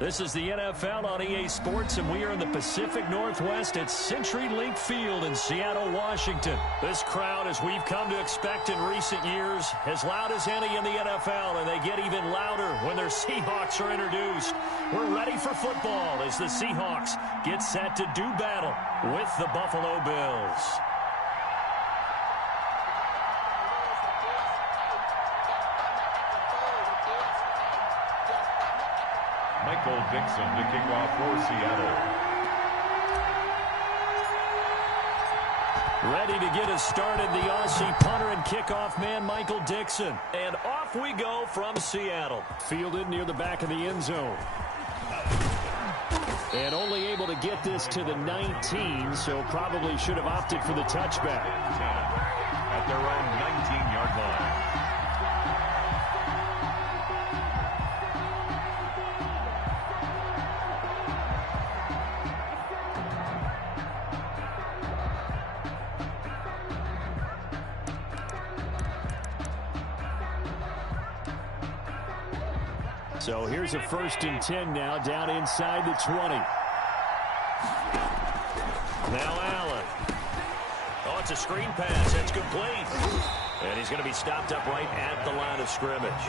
This is the NFL on EA Sports, and we are in the Pacific Northwest at CenturyLink Field in Seattle, Washington. This crowd, as we've come to expect in recent years, as loud as any in the NFL, and they get even louder when their Seahawks are introduced. We're ready for football as the Seahawks get set to do battle with the Buffalo Bills. Michael Dixon to kick off for Seattle. Ready to get us started, the Aussie punter and kickoff man, Michael Dixon. And off we go from Seattle. Fielded near the back of the end zone. And only able to get this to the 19, so probably should have opted for the touchback. At their own 19-yard line. So here's a 1st and 10 now, down inside the 20. Now Allen. Oh, it's a screen pass. That's complete. And he's going to be stopped up right at the line of scrimmage.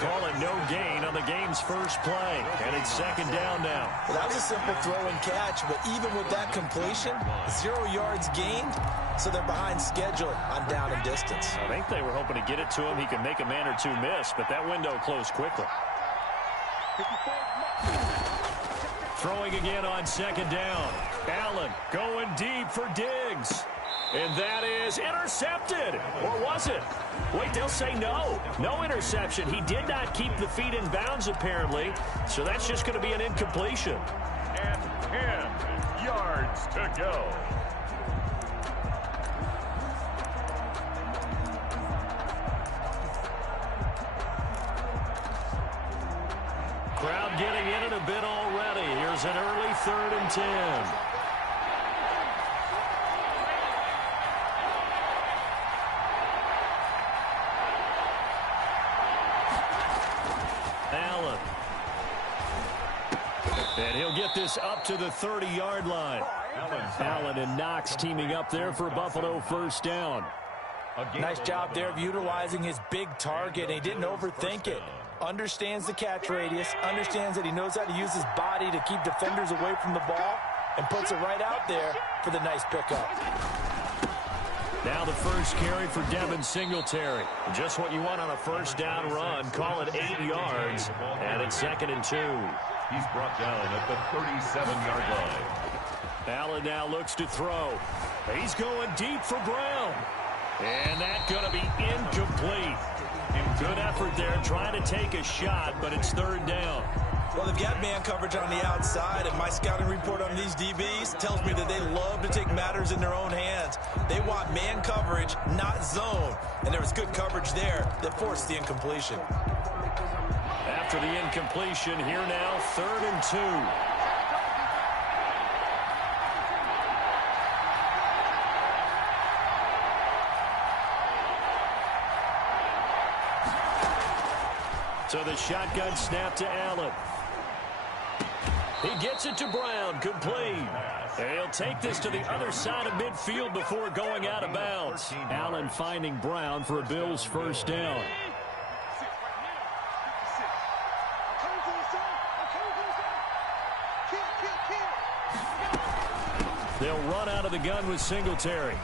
Calling no gain on the game's first play. And it's 2nd down now. Well, that was a simple throw and catch, but even with that completion, 0 yards gained, so they're behind schedule on down and distance. I think they were hoping to get it to him. He could make a man or two miss, but that window closed quickly. Throwing again on 2nd down. Allen going deep for Diggs. And that is intercepted. Or was it? Wait, they'll say no. No interception. He did not keep the feet in bounds, apparently. So that's just going to be an incompletion. And 10 yards to go. Crowd getting in it a bit already. Here's an early 3rd and 10. Allen. And he'll get this up to the 30-yard line. Allen and Knox teaming up there for Buffalo 1st down. Nice job there of utilizing his big target. He didn't overthink it. Understands the catch radius, understands that he knows how to use his body to keep defenders away from the ball, and puts it right out there for the nice pickup. Now the first carry for Devin Singletary. Just what you want on a 1st down run. Call it 8 yards, and it's 2nd and 2. He's brought down at the 37-yard line. Allen now looks to throw. He's going deep for Brown. And that's going to be incomplete. Good effort there, trying to take a shot, but it's 3rd down. Well, they've got man coverage on the outside, and my scouting report on these DBs tells me that they love to take matters in their own hands. They want man coverage, not zone. And there was good coverage there that forced the incompletion. After the incompletion, here now, 3rd and 2. So the shotgun snap to Allen. He gets it to Brown, complete. And he'll take this to the other side of midfield before going out of bounds. Allen finding Brown for a Bills 1st down. They'll run out of the gun with Singletary.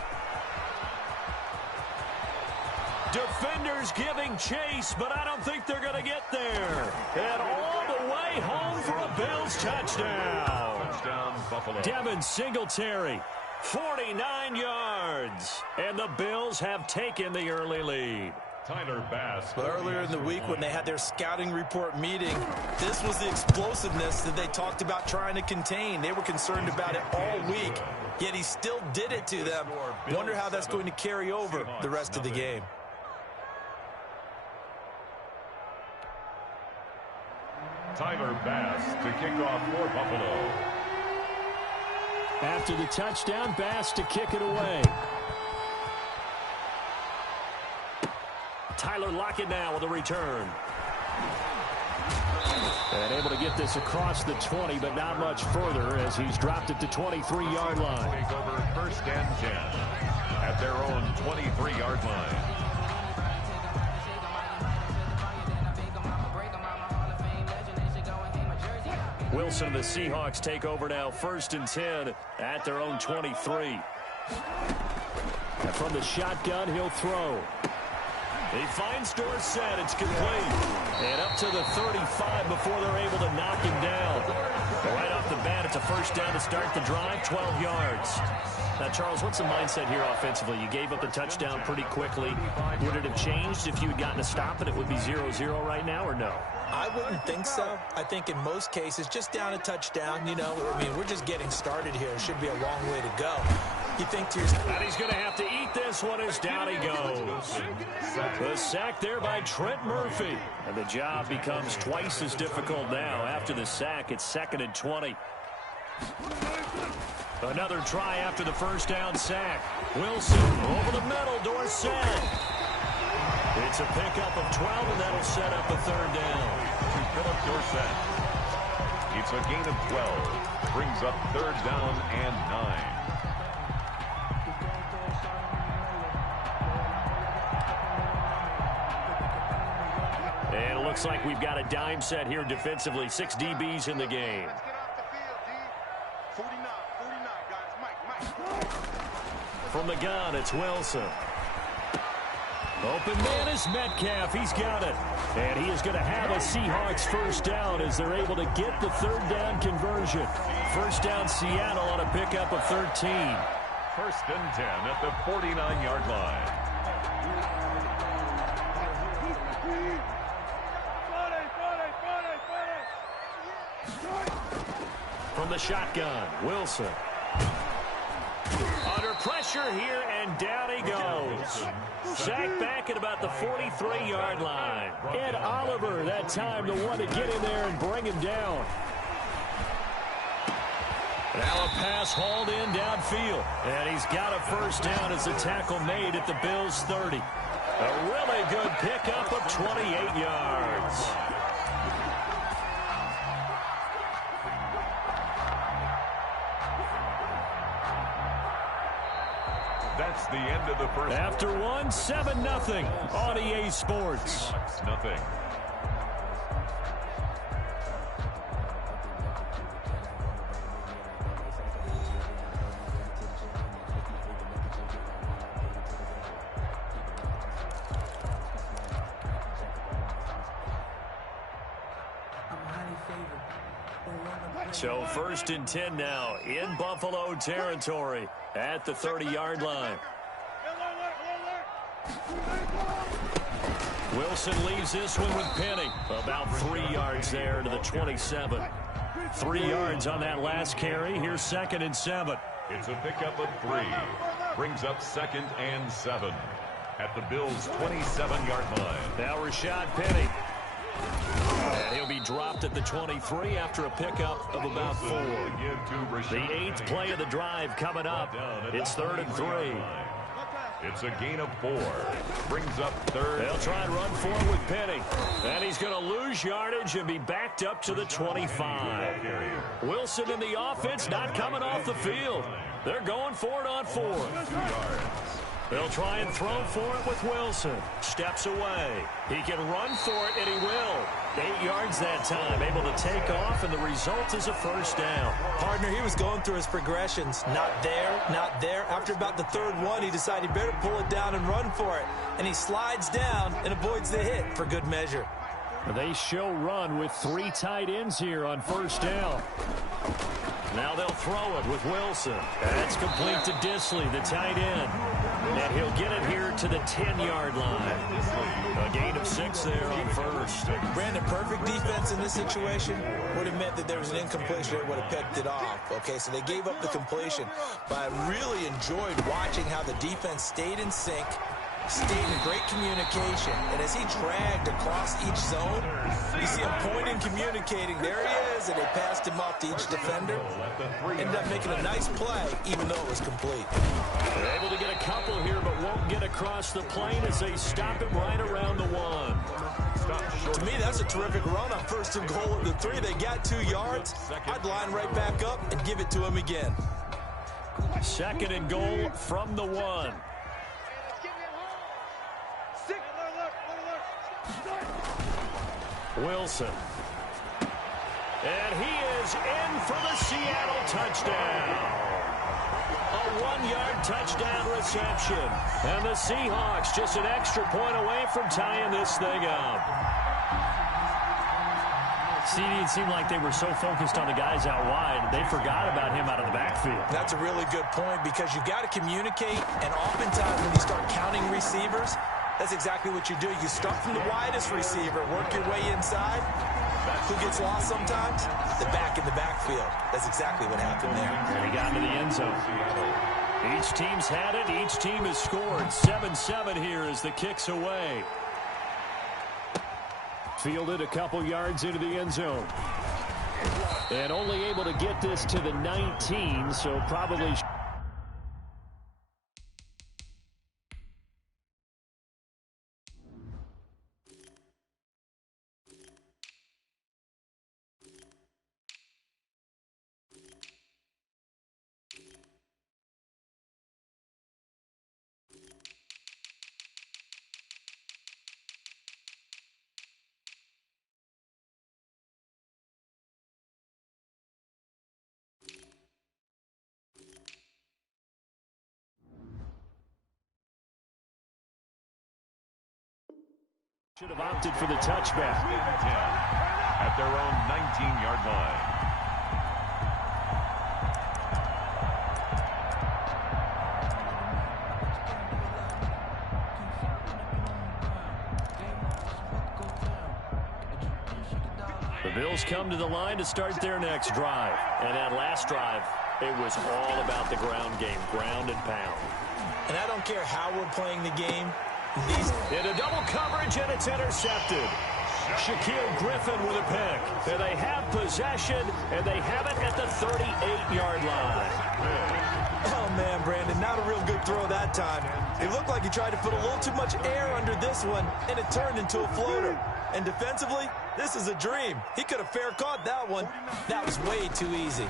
Defenders giving chase, but I don't think they're going to get there. And all the way home for a Bills touchdown. Touchdown, Buffalo. Devin Singletary, 49 yards. And the Bills have taken the early lead. Tyler Bass. But earlier in the week when they had their scouting report meeting, this was the explosiveness that they talked about trying to contain. They were concerned about it all week, yet he still did it to them. Wonder how that's going to carry over the rest of the game. Tyler Bass to kick off for Buffalo. After the touchdown, Bass to kick it away. Tyler Lockett now with a return. And able to get this across the 20, but not much further as he's dropped it to 23-yard line. Take over first and 10 at their own 23-yard line. Wilson and the Seahawks take over now first and 10 at their own 23. And from the shotgun, he'll throw. He finds Dorsett. It's complete. And up to the 35 before they're able to knock him down. Right off the bat, it's a first down to start the drive, 12 yards. Now, Charles, what's the mindset here offensively? You gave up the touchdown pretty quickly. Would it have changed if you had gotten a stop and it would be 0-0 right now, or no? I wouldn't think so. I think in most cases, just down a touchdown, you know, I mean, we're just getting started here. It should be a long way to go. You think to yourself, and he's going to have to eat this one as down he goes. The sack there by Trent Murphy. And the job becomes twice as difficult now. After the sack, it's 2nd and 20. Another try after the first down sack. Wilson over the middle, Dorsett. It's a pickup of 12, and that'll set up a third down. To Philip Dorsett. It's a gain of 12. Brings up third down and 9. And it looks like we've got a dime set here defensively. 6 DBs in the game. Let's get off the field, D. 49, guys. Mike. From the gun, it's Wilson. Open man is Metcalf. He's got it. And he is going to have a Seahawks first down as they're able to get the third down conversion. First down Seattle on a pickup of 13. First and 10 at the 49-yard line. From the shotgun, Wilson. Under pressure here, and down he goes. Sacked back at about the 43-yard line. Ed Oliver, that time, the one to get in there and bring him down. Now a pass hauled in downfield. And he's got a first down as the tackle made at the Bills' 30. A really good pickup of 28 yards. That's the end of the first. After one, 7-0 on EA Sports. Nothing. So first and 10 now in Buffalo territory at the 30-yard line. Wilson leaves this one with Penny. About 3 yards there to the 27. 3 yards on that last carry. Here's 2nd and 7. It's a pickup of 3. Brings up 2nd and 7 at the Bills' 27-yard line. Now Rashad Penny. And he'll be dropped at the 23 after a pickup of about 4. The 8th play of the drive coming up. It's 3rd and 3. It's a gain of 4. Brings up 3rd. They'll try and run forward with Penny. And he's going to lose yardage and be backed up to the 25. Wilson in the offense not coming off the field. They're going for it on 4th. They'll try and throw for it with Wilson. Steps away. He can run for it, and he will. 8 yards that time, able to take off, and the result is a first down. Partner, he was going through his progressions. Not there, not there. After about the 3rd one, he decided he better pull it down and run for it. And he slides down and avoids the hit for good measure. They show run with 3 tight ends here on first down. Now they'll throw it with Wilson. That's complete to Disley, the tight end. And he'll get it here to the 10-yard line. A gain of 6 there on first. Brandon, perfect defense in this situation would have meant that there was an incompletion that would have picked it off. Okay, so they gave up the completion. But I really enjoyed watching how the defense stayed in sync, stayed in great communication. And as he dragged across each zone, you see him pointing, communicating. There he is, and they passed him off to each defender. Ended up making a nice play, even though it was complete. They're able to get a couple here, but won't get across the plane as they stop him right around the 1. To me, that's a terrific run on 1st and goal of the 3. They got 2 yards. I'd line right back up and give it to him again. 2nd and goal from the 1. Wilson. And he is in for the Seattle touchdown. A 1-yard touchdown reception. And the Seahawks just an extra point away from tying this thing up. CD, it seemed like they were so focused on the guys out wide, they forgot about him out of the backfield. That's a really good point because you've got to communicate, and oftentimes when you start counting receivers, that's exactly what you do. You start from the widest receiver, work your way inside. Who gets lost sometimes? The back in the backfield. That's exactly what happened there. And he got into the end zone. Each team's had it. Each team has scored. 7-7 here as the kick's away. Fielded a couple yards into the end zone. And only able to get this to the 19, so probably... Should have opted for the touchback. At their own 19-yard line. The Bills come to the line to start their next drive. And that last drive, it was all about the ground game, ground and pound. And I don't care how we're playing the game. Into double coverage, and it's intercepted. Shaquille Griffin with a pick. And they have possession, and they have it at the 38-yard line. Oh, man, Brandon, not a real good throw that time. It looked like he tried to put a little too much air under this one, and it turned into a floater. And defensively, this is a dream. He could have fair caught that one. That was way too easy.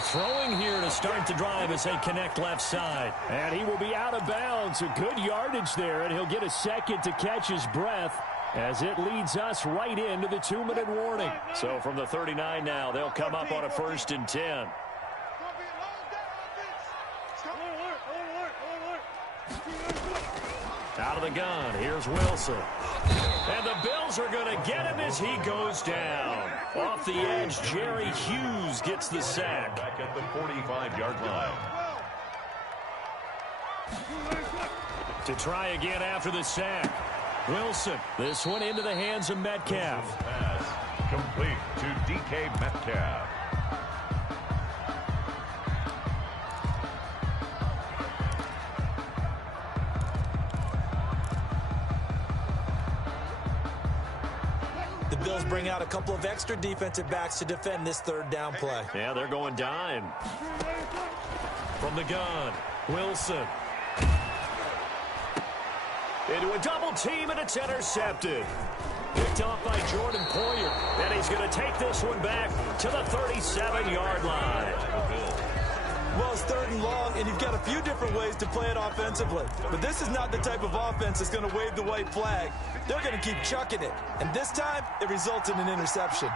Throwing here to start the drive as they connect left side. And he will be out of bounds. A good yardage there, and he'll get a second to catch his breath as it leads us right into the 2-minute warning. So from the 39 now, they'll come up on a 1st and 10. Out of the gun, here's Wilson. And the Bills are going to get him as he goes down. Off the edge, Jerry Hughes gets the sack. Back at the 45-yard line. To try again after the sack. Wilson, this one into the hands of Metcalf. Pass complete to DK Metcalf. The Bills bring out a couple of extra defensive backs to defend this 3rd down play. Yeah, they're going dime. From the gun, Wilson. Into a double team, and it's intercepted. Picked off by Jordan Poyer. And he's going to take this one back to the 37-yard line. Well, it's 3rd and long, and you've got a few different ways to play it offensively. But this is not the type of offense that's going to wave the white flag. They're going to keep chucking it. And this time, it results in an interception.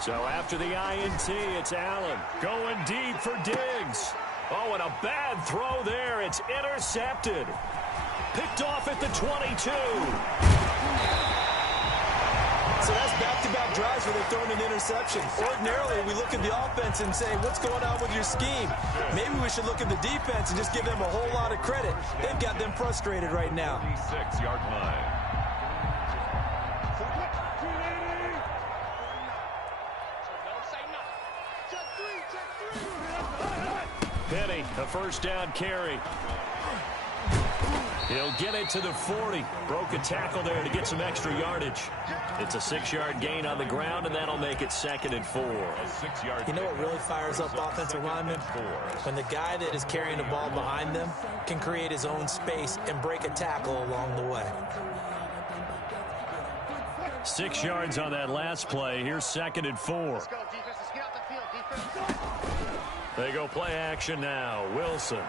So after the INT, it's Allen going deep for Diggs. Oh, and a bad throw there. It's intercepted. Picked off at the 22. So that's back-to-back drives where they're throwing an interception. Ordinarily, we look at the offense and say, what's going on with your scheme? Maybe we should look at the defense and just give them a whole lot of credit. They've got them frustrated right now. 36-yard line. Penny, a 1st down carry. He'll get it to the 40. Broke a tackle there to get some extra yardage. It's a 6-yard gain on the ground, and that'll make it 2nd and 4. You know what really fires up offensive linemen? When the guy that is carrying the ball behind them can create his own space and break a tackle along the way. 6 yards on that last play. Here's 2nd and 4. Let's go, defense. Let's get out the field, defense. They go play action now. Wilson.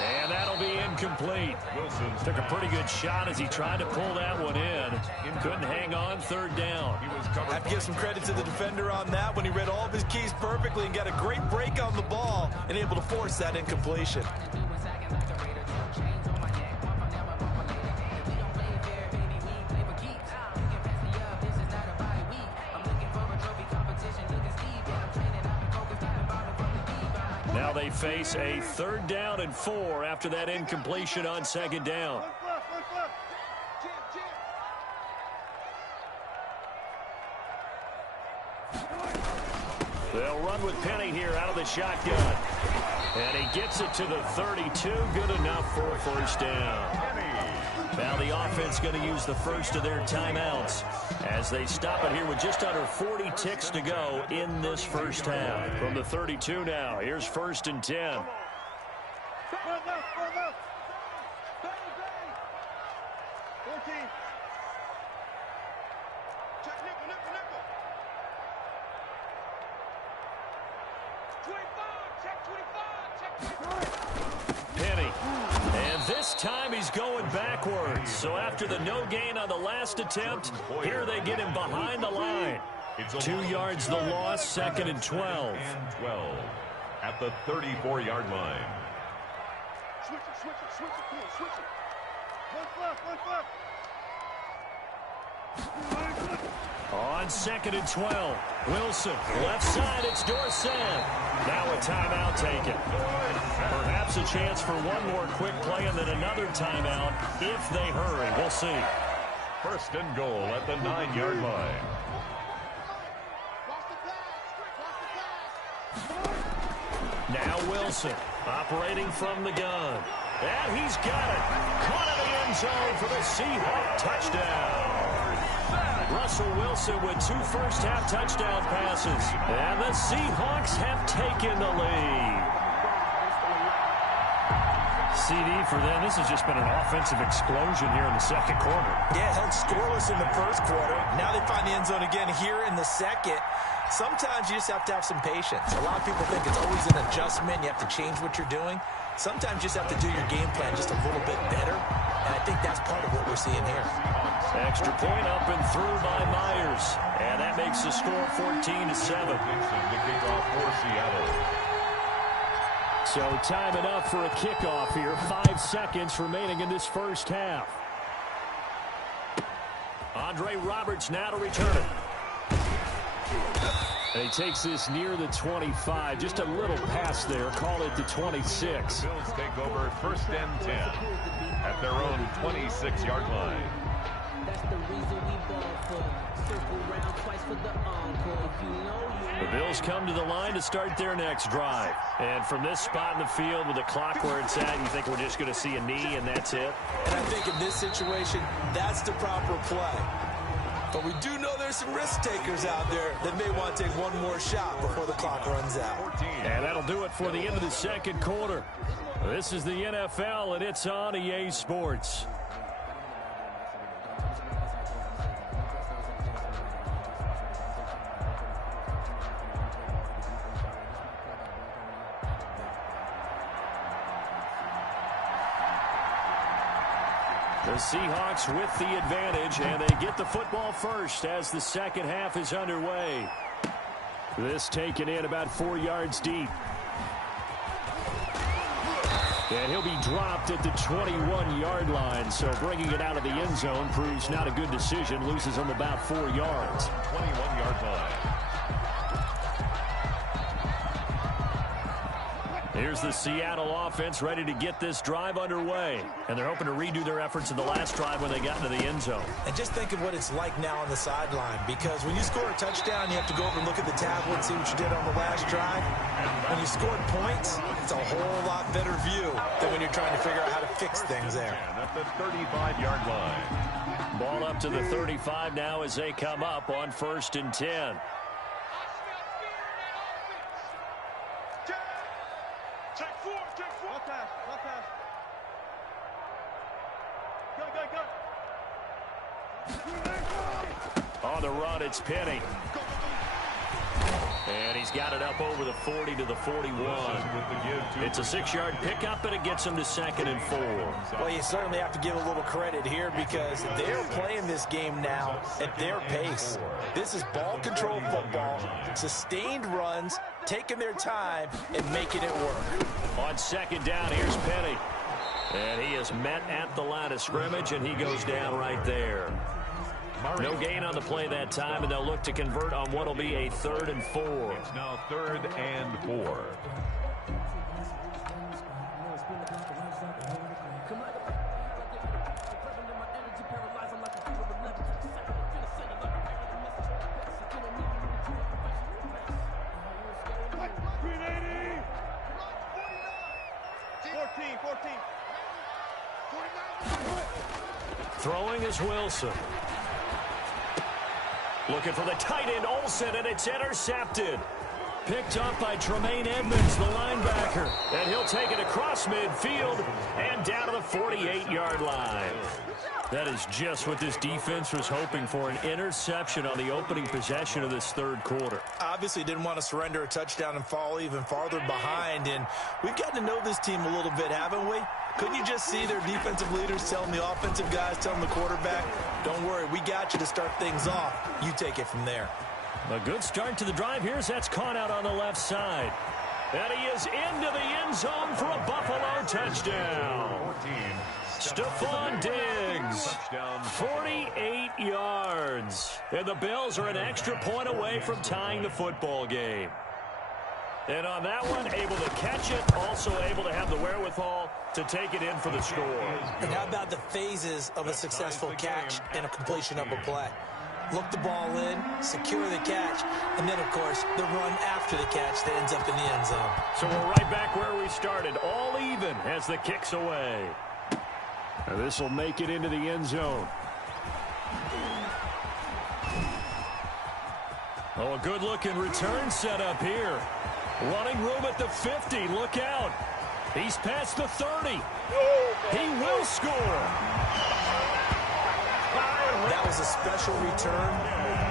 And that'll be incomplete. Wilson took a pretty good shot as he tried to pull that one in. Couldn't hang on, 3rd down. I have to give some credit to the defender on that when he read all of his keys perfectly and got a great break on the ball and able to force that incompletion. Now they face a 3rd down and 4 after that incompletion on 2nd down. They'll run with Penny here out of the shotgun. And he gets it to the 32. Good enough for a 1st down. Now the offense going to use the first of their timeouts as they stop it here with just under 40 ticks to go in this first half. From the 32 now, here's 1st and 10. Penny. And this time he's going backwards. So after the no gain on the last attempt, here they get him behind the line. 2 yards the loss, 2nd and 12. And 12 at the 34-yard line. Switch it, come on, switch it. One flip. On 2nd and 12, Wilson, left side, it's Dorsett. Now a timeout taken. Perhaps a chance for one more quick play and then another timeout if they hurry. We'll see. 1st and goal at the 9-yard line. Now Wilson, operating from the gun. And he's got it. Caught in the end zone for the Seahawks touchdown. Russell Wilson with 2 first-half touchdown passes. And the Seahawks have taken the lead. CD for them. This has just been an offensive explosion here in the 2nd quarter. Yeah, held scoreless in the 1st quarter. Now they find the end zone again here in the 2nd. Sometimes you just have to have some patience. A lot of people think it's always an adjustment. You have to change what you're doing. Sometimes you just have to do your game plan just a little bit better. And I think that's part of what we're seeing here. Extra point up and through by Myers. And that makes the score 14-7. The kickoff for Seattle. So time enough for a kickoff here. 5 seconds remaining in this first half. Andre Roberts now to return it. And he takes this near the 25. Just a little pass there. Call it the 26. Bills take over 1st and 10 at their own 26-yard line. That's the reason we ball for. Circle round twice for the encore. If you know, The Bills come to the line to start their next drive. And from this spot in the field with the clock where it's at, you think we're just going to see a knee and that's it? And I think in this situation, that's the proper play. But we do know there's some risk takers out there that may want to take one more shot before the clock runs out. And that'll do it for the end of the 2nd quarter. This is the NFL, and it's on EA Sports. The Seahawks with the advantage, and they get the football first as the 2nd half is underway. This taken in about 4 yards deep. And he'll be dropped at the 21-yard line, so bringing it out of the end zone proves not a good decision. Loses him about 4 yards. 21-yard line. Here's the Seattle offense ready to get this drive underway. And they're hoping to redo their efforts in the last drive when they got into the end zone. And just think of what it's like now on the sideline, because when you score a touchdown, you have to go over and look at the tablet and see what you did on the last drive. When you scored points, it's a whole lot better view than when you're trying to figure out how to fix things there. At the 35-yard line. Ball up to the 35 now as they come up on 1st and 10. On the run, it's Penny. And he's got it up over the 40 to the 41. It's a 6-yard pickup, and it gets him to 2nd and 4. Well, you certainly have to give a little credit here because they're playing this game now at their pace. This is ball control football, sustained runs, taking their time, and making it work. On 2nd down, here's Penny. And he is met at the line of scrimmage, and he goes down right there. No gain on the play that time, and they'll look to convert on what will be a 3rd and 4. It's now 3rd and 4. Throwing is Wilson. Looking for the tight end, Olsen, and it's intercepted. Picked up by Tremaine Edmonds, the linebacker. And he'll take it across midfield and down to the 48-yard line. That is just what this defense was hoping for, an interception on the opening possession of this 3rd quarter. Obviously didn't want to surrender a touchdown and fall even farther behind, and we've gotten to know this team a little bit, haven't we? Couldn't you just see their defensive leaders telling the offensive guys, telling the quarterback, don't worry, we got you to start things off. You take it from there. A good start to the drive here as that's caught out on the left side. And he is into the end zone for a Buffalo touchdown. Stephon Diggs, 48 yards. And the Bills are an extra point away from tying the football game. And on that one, able to catch it, also able to have the wherewithal to take it in for the score. And how about the phases of a successful catch and a completion of a play? Look the ball in, secure the catch, and then, of course, the run after the catch that ends up in the end zone. So we're right back where we started, all even as the kick's away. Now this will make it into the end zone. Oh, a good-looking return set up here. Running room at the 50. Look out. He's past the 30. He will score. That was a special return,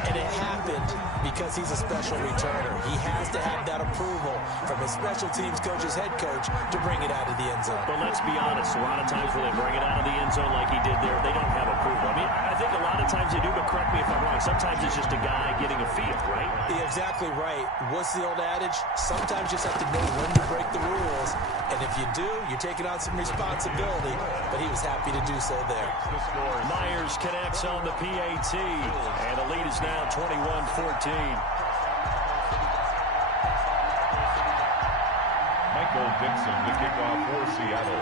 and it happened because he's a special returner. He has to have that approval from his special teams coach's head coach to bring it out of the end zone. But let's be honest, a lot of times when they bring it out of the end zone like he did there, they don't have approval. I mean, I think a lot of times they do, but correct me if I'm wrong. Sometimes it's just a guy getting a field, right? You're exactly right. What's the old adage? Sometimes you just have to know when to break the rules. And if you do, you're taking on some responsibility. But he was happy to do so there. Myers connects on the PAT. And the lead is now 21-14. Michael Dixon to kick off for Seattle.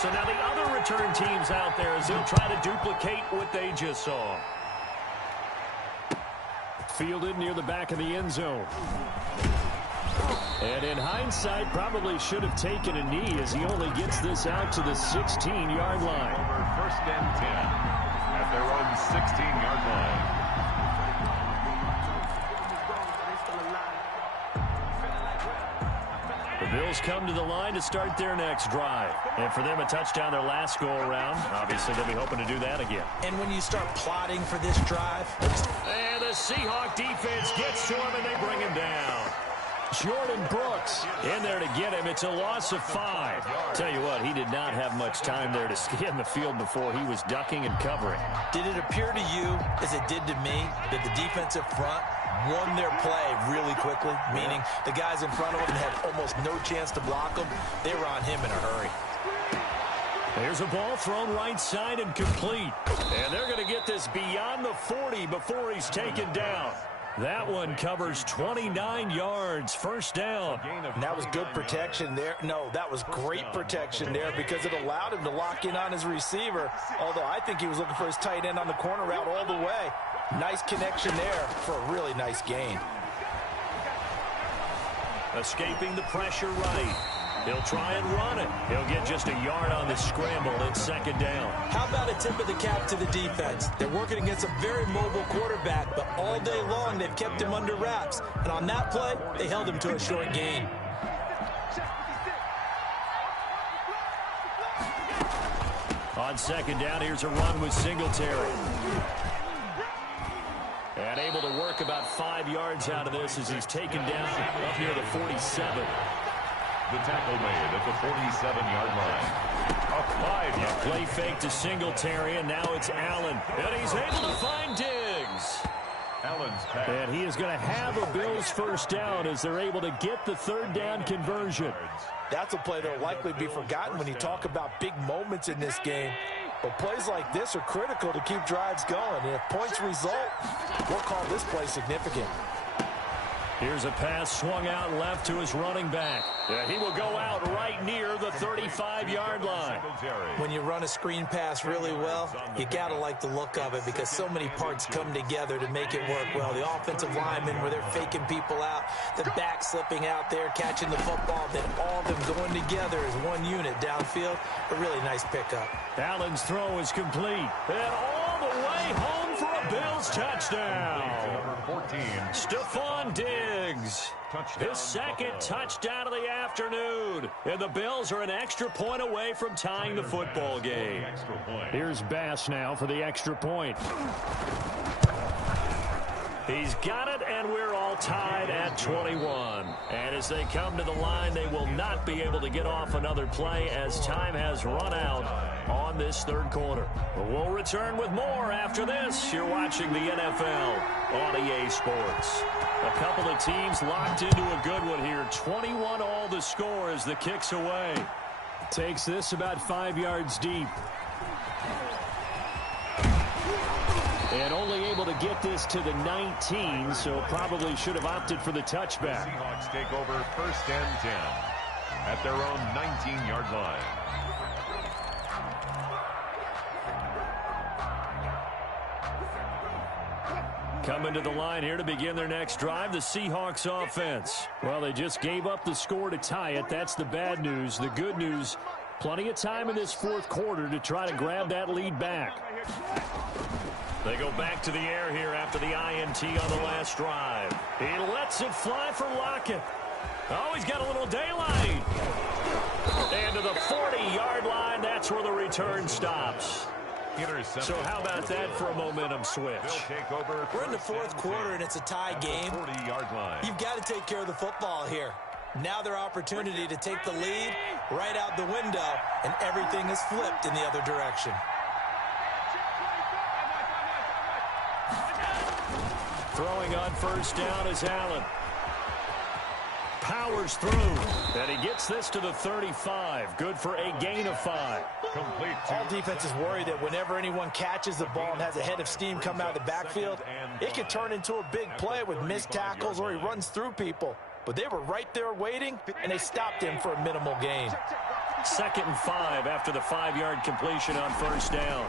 So now the other return teams out there as they'll try to duplicate what they just saw. Fielded near the back of the end zone. And in hindsight, probably should have taken a knee as he only gets this out to the 16-yard line. Over 1st and 10 at their own 16-yard line. The Bills come to the line to start their next drive. And for them, a touchdown their last go-around. Obviously, they'll be hoping to do that again. And when you start plotting for this drive... And the Seahawk defense gets to him, and they bring him down. Jordan Brooks in there to get him. It's a loss of 5. Tell you what, he did not have much time there to scan the field before he was ducking and covering. Did it appear to you, as it did to me, that the defensive front won their play really quickly? Meaning the guys in front of him had almost no chance to block him. They were on him in a hurry. There's a ball thrown right side and complete. And they're going to get this beyond the 40 before he's taken down. That one covers 29 yards, first down. And that was good protection there. No, that was great protection there because it allowed him to lock in on his receiver. Although I think he was looking for his tight end on the corner route all the way. Nice connection there for a really nice gain. Escaping the pressure right. He'll try and run it. He'll get just a yard on the scramble. It's second down. How about a tip of the cap to the defense? They're working against a very mobile quarterback, but all day long they've kept him under wraps. And on that play, they held him to a short gain. On second down, here's a run with Singletary. And able to work about 5 yards out of this as he's taken down up near the 47. The tackle made at the 47-yard line. A 5-yard play fake to Singletary, and now it's Allen. And he's able to find Diggs. Allen's pass. And he is going to have a Bills first down as they're able to get the third down conversion. That's a play that will likely be forgotten when you talk about big moments in this game. But plays like this are critical to keep drives going. And if points result, we'll call this play significant. Here's a pass swung out left to his running back. Yeah, he will go out right near the 35-yard line. When you run a screen pass really well, you got to like the look of it because so many parts come together to make it work well. The offensive linemen where they're faking people out, the back slipping out there, catching the football, then all of them going together as one unit downfield. A really nice pickup. Allen's throw is complete. And all the way home for a Bills touchdown. Number 14. Stephon Diggs. His second touchdown of the afternoon. And the Bills are an extra point away from tying the football game. Here's Bass now for the extra point. He's got it, and we're all tied at 21. And as they come to the line, they will not be able to get off another play as time has run out on this third quarter. But we'll return with more after this. You're watching the NFL on EA Sports. A couple of teams locked into a good one here. 21 all the score as the kick's away. Takes this about 5 yards deep. And only able to get this to the 19, so probably should have opted for the touchback. Seahawks take over first and 10 at their own 19-yard line. Coming to the line here to begin their next drive, the Seahawks offense. Well, they just gave up the score to tie it. That's the bad news. The good news, plenty of time in this fourth quarter to try to grab that lead back. They go back to the air here after the INT on the last drive. He lets it fly for Lockett. Oh, he's got a little daylight. And to the 40-yard line, that's where the return stops. So how about that for a momentum switch? We're in the fourth quarter, and it's a tie game. 40-yard line. You've got to take care of the football here. Now their opportunity to take the lead right out the window, and everything is flipped in the other direction. Throwing on first down is Allen. Powers through. And he gets this to the 35. Good for a gain of 5. Complete. All defenses worry that whenever anyone catches the ball and has a head of steam come out of the backfield, it can turn into a big play with missed tackles or he runs through people. But they were right there waiting, and they stopped him for a minimal gain. 2nd and 5 after the 5-yard completion on first down.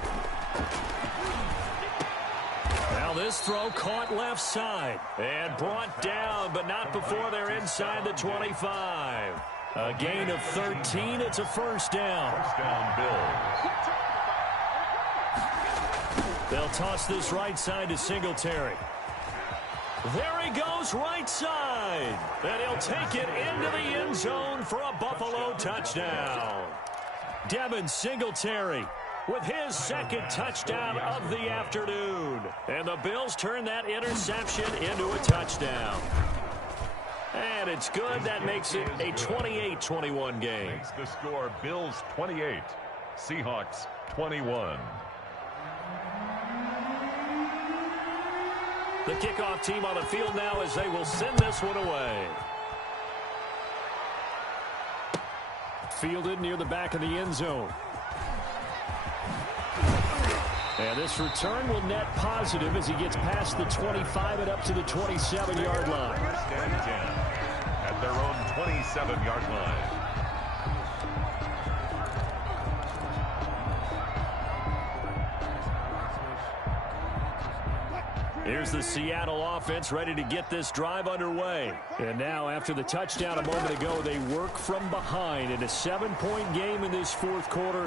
Now this throw caught left side and brought down, but not before they're inside the 25. A gain of 13. It's a first down. First down, Bills. They'll toss this right side to Singletary. There he goes right side. And he'll take it into the end zone for a Buffalo touchdown. Devin Singletary with his second touchdown of the afternoon. And the Bills turn that interception into a touchdown. And it's good. That makes it a 28-21 game. Makes the score Bills 28, Seahawks 21. The kickoff team on the field now as they will send this one away. Fielded near the back of the end zone. And this return will net positive as he gets past the 25 and up to the 27-yard line. First and 10 at their own 27-yard line. Here's the Seattle offense ready to get this drive underway. And now, after the touchdown a moment ago, they work from behind in a 7-point game in this fourth quarter.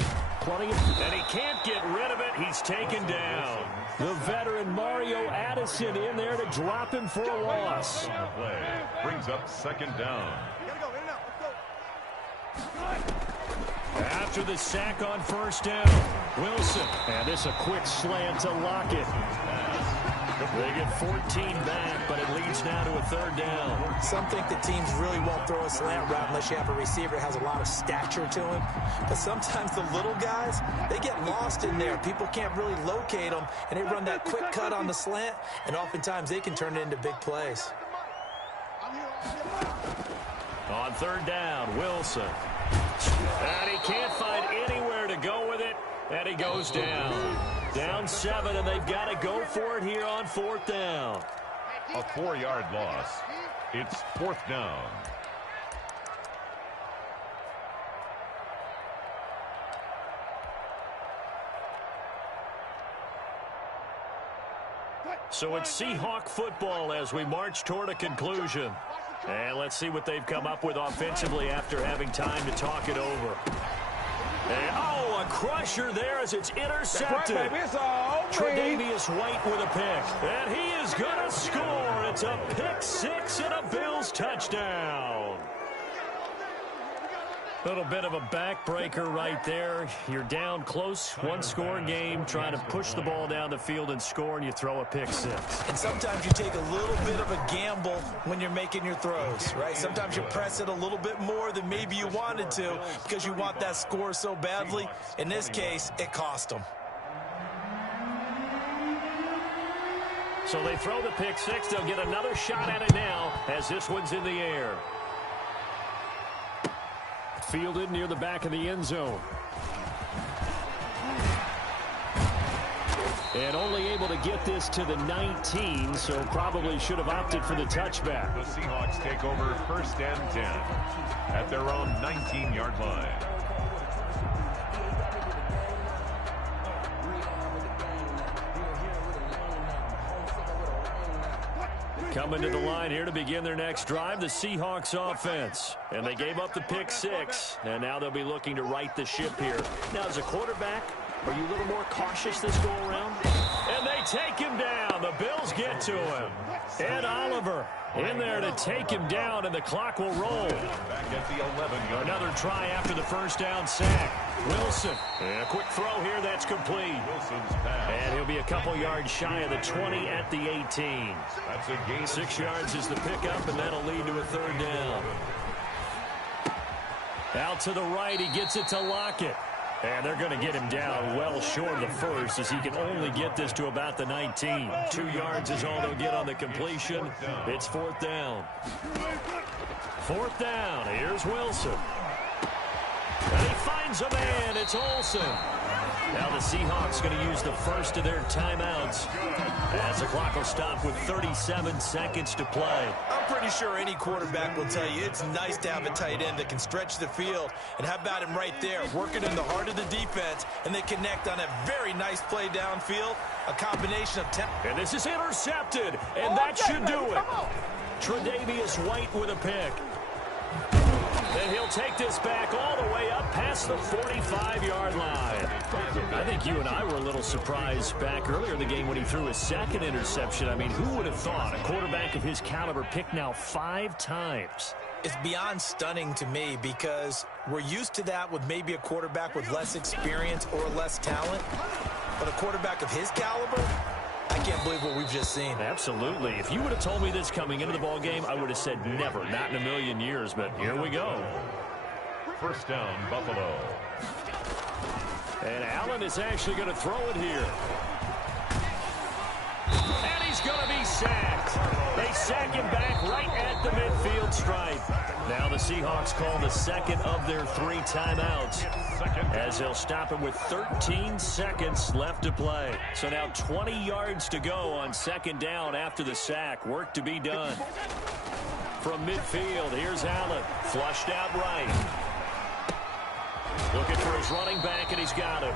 And he can't get rid of it. He's taken down. The veteran Mario Addison in there to drop him for a loss. Play brings up second down. After the sack on first down, Wilson. And this a quick slant to Lockett. They get 14 back, but it leads now to a third down. Some think the teams really won't throw a slant route unless you have a receiver that has a lot of stature to him. But sometimes the little guys, they get lost in there. People can't really locate them, and they run that quick cut on the slant, and oftentimes they can turn it into big plays. On third down, Wilson. And he can't find anywhere to go with it, and he goes down. Down 7, and they've got to go for it here on fourth down. A 4-yard loss. It's fourth down. So it's Seahawk football as we march toward a conclusion. And let's see what they've come up with offensively after having time to talk it over. And, oh, a crusher there as it's intercepted. Tre'Davious White with a pick. And he is going to score. It's a pick 6 and a Bills touchdown. Little bit of a backbreaker right there. You're down close, one-score game, trying to push the ball down the field and score, and you throw a pick 6. And sometimes you take a little bit of a gamble when you're making your throws, right? Sometimes you press it a little bit more than maybe you wanted to because you want that score so badly. In this case, it cost them. So they throw the pick 6. They'll get another shot at it now as this one's in the air. Fielded near the back of the end zone. And only able to get this to the 19, so probably should have opted for the touchback. The Seahawks take over first and 10 at their own 19-yard line. Coming to the line here to begin their next drive, the Seahawks offense. And they gave up the pick 6, and now they'll be looking to right the ship here. Now, as a quarterback, are you a little more cautious this go-around? And they take him down. The Bills get to him. Ed Oliver in there to take him down, and the clock will roll. Back at the 11-yard. Another try after the first down sack. Wilson. And a quick throw here that's complete. Wilson's pass. And he'll be a couple yards shy of the 20 at the 18. That's a gain. 6 yards is the pickup, and that'll lead to a third down. Out to the right, he gets it to Lockett. And they're going to get him down well short of the first as he can only get this to about the 19. 2 yards is all they'll get on the completion. It's fourth down. Fourth down. Here's Wilson. And he finds a man. It's Olsen. Now the Seahawks going to use the first of their timeouts as the clock will stop with 37 seconds to play. I'm pretty sure any quarterback will tell you it's nice to have a tight end that can stretch the field. And how about him right there, working in the heart of the defense, and they connect on a very nice play downfield, a combination of And this is intercepted, and that should do it. Tre'Davious White with a pick. And he'll take this back all the way up past the 45-yard line. I think you and I were a little surprised back earlier in the game when he threw his second interception. I mean, who would have thought a quarterback of his caliber picked now 5 times? It's beyond stunning to me because we're used to that with maybe a quarterback with less experience or less talent. But a quarterback of his caliber, I can't believe what we've just seen. Absolutely. If you would have told me this coming into the ball game, I would have said never, not in a million years. But here we go. First down, Buffalo. And Allen is actually going to throw it here. And he's going to be sacked. They sack him back right at the midfield stripe. Now the Seahawks call the second of their 3 timeouts as they'll stop him with 13 seconds left to play. So now 20 yards to go on second down after the sack. Work to be done. From midfield, here's Allen. Flushed out right. Looking for his running back, and he's got him.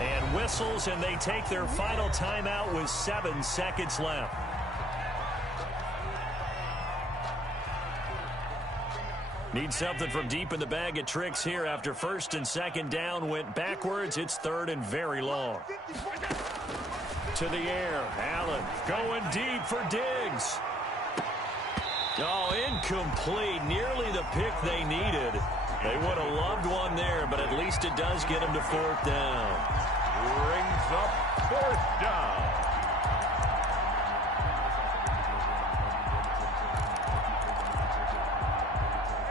And whistles, and they take their final timeout with 7 seconds left. Need something from deep in the bag of tricks here after first and second down went backwards. It's third and very long. To the air. Allen going deep for Diggs. Oh, incomplete. Nearly the pick they needed. They would have loved one there, but at least it does get them to fourth down. Brings up fourth down.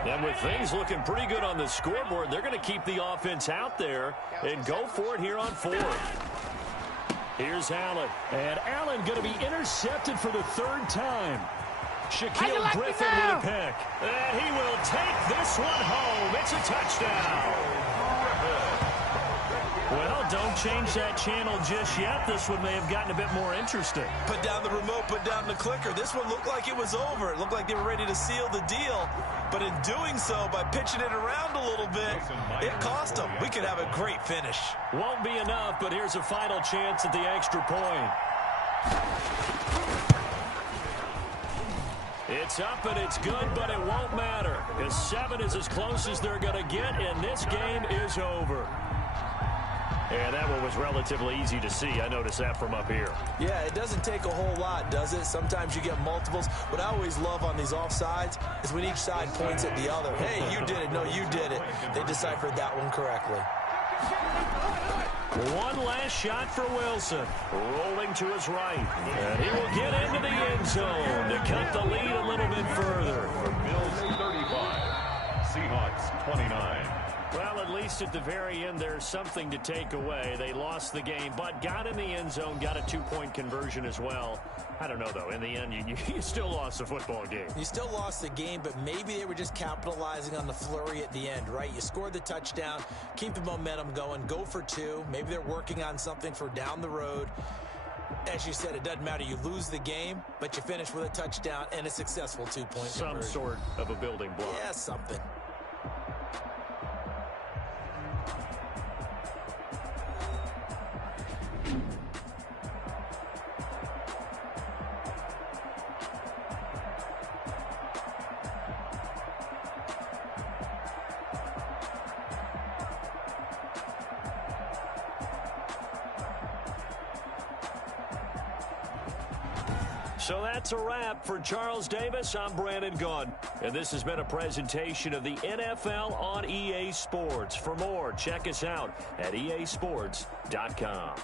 And with things looking pretty good on the scoreboard, they're going to keep the offense out there and go for it here on fourth. Here's Allen. And Allen going to be intercepted for the third time. Shaquille Griffin with a pick. And he will take this one home. It's a touchdown. Well, don't change that channel just yet. This one may have gotten a bit more interesting. Put down the remote, put down the clicker. This one looked like it was over. It looked like they were ready to seal the deal. But in doing so, by pitching it around a little bit, it cost them. We could have a great finish. Won't be enough, but here's a final chance at the extra point. It's up and it's good, but it won't matter. Because 7 is as close as they're going to get, and this game is over. And that one was relatively easy to see. I noticed that from up here. Yeah, it doesn't take a whole lot, does it? Sometimes you get multiples. What I always love on these offsides is when each side points at the other. Hey, you did it. No, you did it. They deciphered that one correctly. One last shot for Wilson. Rolling to his right. And he will get into the end zone to cut the lead a little bit further. Bills 35, Seahawks 29. Well, at least at the very end, there's something to take away. They lost the game, but got in the end zone, got a 2-point conversion as well. I don't know, though. In the end, you still lost the football game. You still lost the game, but maybe they were just capitalizing on the flurry at the end, right? You scored the touchdown, keep the momentum going, go for 2. Maybe they're working on something for down the road. As you said, it doesn't matter. You lose the game, but you finish with a touchdown and a successful 2-point Some conversion. sort of a building block. Yeah, something. So that's a wrap. For Charles Davis, I'm Brandon Gaudin. And this has been a presentation of the NFL on EA Sports. For more, check us out at easports.com.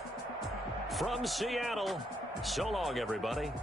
From Seattle, so long, everybody.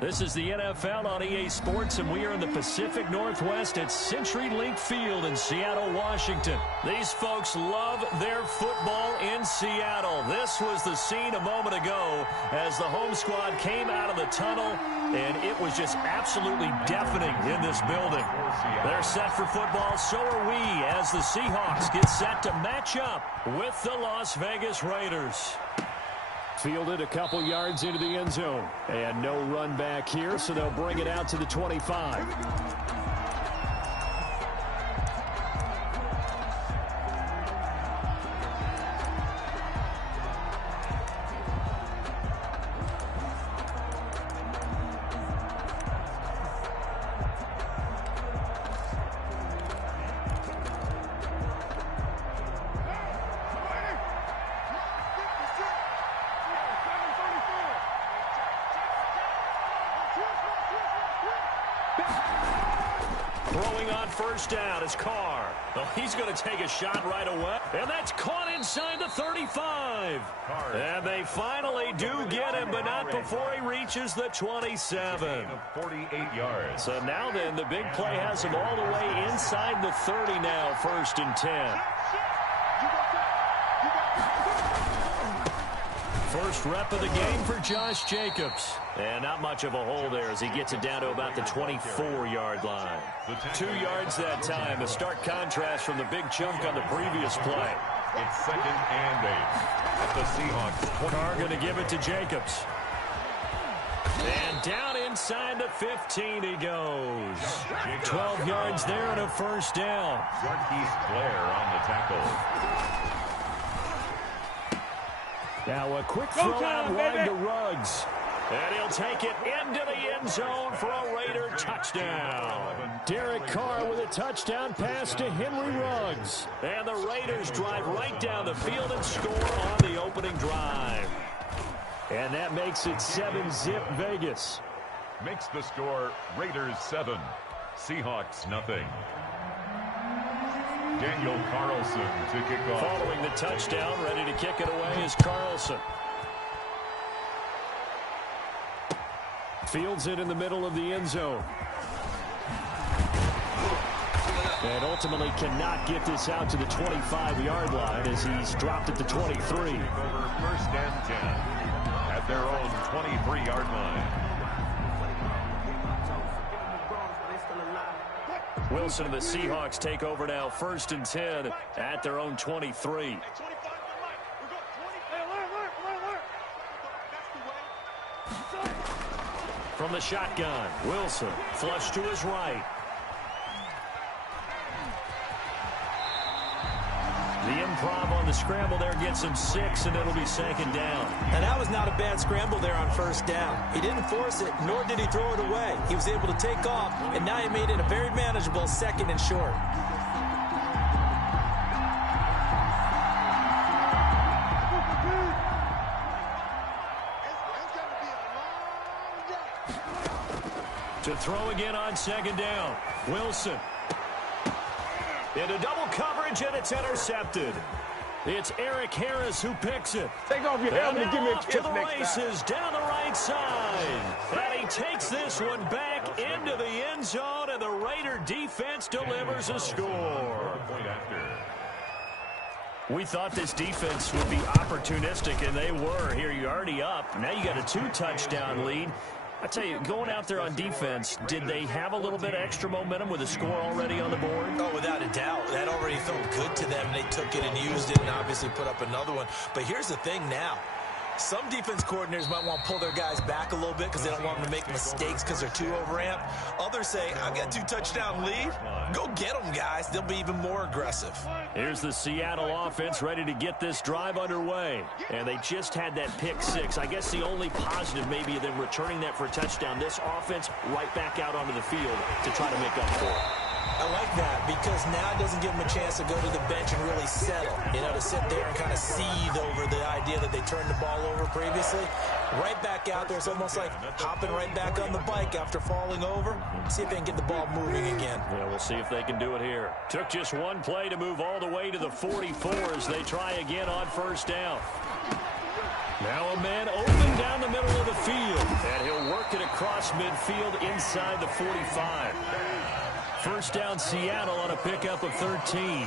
This is the NFL on EA Sports, and we are in the Pacific Northwest at CenturyLink Field in Seattle, Washington. These folks love their football in Seattle. This was the scene a moment ago as the home squad came out of the tunnel, and it was just absolutely deafening in this building. They're set for football, so are we, as the Seahawks get set to match up with the Las Vegas Raiders. Fielded a couple yards into the end zone. And no run back here, so they'll bring it out to the 25. Throwing on first down is Carr. Oh, he's going to take a shot right away. And that's caught inside the 35. And they finally do get him, but not before he reaches the 27. 48 yards. So now then, the big play has him all the way inside the 30 now, 1st and 10. First rep of the game for Josh Jacobs. And not much of a hole there as he gets it down to about the 24-yard line. 2 yards that time. A stark contrast from the big chunk on the previous play. It's 2nd and 8 at the Seahawks. Carr going to give it to Jacobs. And down inside the 15 he goes. 12 yards there and a first down. Marquise Blair on the tackle. Now a quick throw out wide to Ruggs. And he'll take it into the end zone for a Raider touchdown. Derek Carr with a touchdown pass to Henry Ruggs. And the Raiders drive right down the field and score on the opening drive. And that makes it 7-zip Vegas. Makes the score Raiders 7, Seahawks nothing. Daniel Carlson to kick off. Following the touchdown, ready to kick it away is Carlson. Fields it in the middle of the end zone. And ultimately cannot get this out to the 25-yard line as he's dropped at the 23. Over 1st and 10 at their own 23-yard line. Wilson and the Seahawks take over now, 1st and 10 at their own 23. From the shotgun, Wilson flush to his right. The improv on the scramble there gets him 6, and it'll be 2nd down. And that was not a bad scramble there on 1st down. He didn't force it, nor did he throw it away. He was able to take off, and now he made it a very manageable 2nd and short. To throw again on 2nd down. Wilson. Into double coverage, and it's intercepted. It's Eric Harris who picks it. Take off your helmet and give me a kiss to the next time. races down the right side. And he takes this one back into the end zone, and the Raider defense delivers a score. We thought this defense would be opportunistic, and they were. Here, you're already up. Now you got a 2-touchdown lead. I tell you, going out there on defense, did they have a little bit of extra momentum with a score already on the board? Oh, without a doubt. That already felt good to them. They took it and used it and obviously put up another one. But here's the thing now. Some defense coordinators might want to pull their guys back a little bit because they don't want them to make mistakes because they're too overamped. Others say, I've got a 2-touchdown lead. Go get them, guys. They'll be even more aggressive. Here's the Seattle offense ready to get this drive underway. And they just had that pick 6. I guess the only positive maybe of them returning that for a touchdown. This offense right back out onto the field to try to make up for it. I like that because now it doesn't give them a chance to go to the bench and really settle. You know, to sit there and kind of seethe over the idea that they turned the ball over previously. Right back out there. It's almost like hopping right back on the bike after falling over. See if they can get the ball moving again. Yeah, we'll see if they can do it here. Took just one play to move all the way to the 44 as they try again on 1st down. Now a man open down the middle of the field. And he'll work it across midfield inside the 45. First down Seattle on a pickup of 13.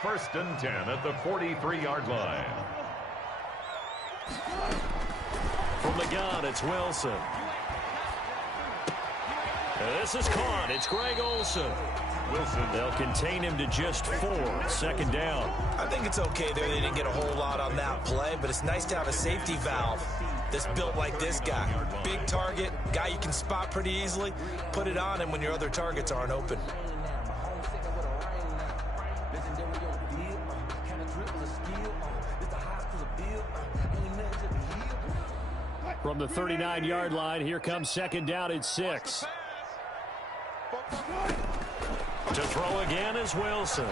First and 10 at the 43-yard line. From the gun, it's Wilson. This is caught. It's Greg Olsen. Wilson. They'll contain him to just 4. Second down. I think it's okay there. They didn't get a whole lot on that play, but it's nice to have a safety valve that's built like this guy. Big target, guy you can spot pretty easily. Put it on him when your other targets aren't open. From the 39-yard line, here comes second down at 6. To throw again is Wilson.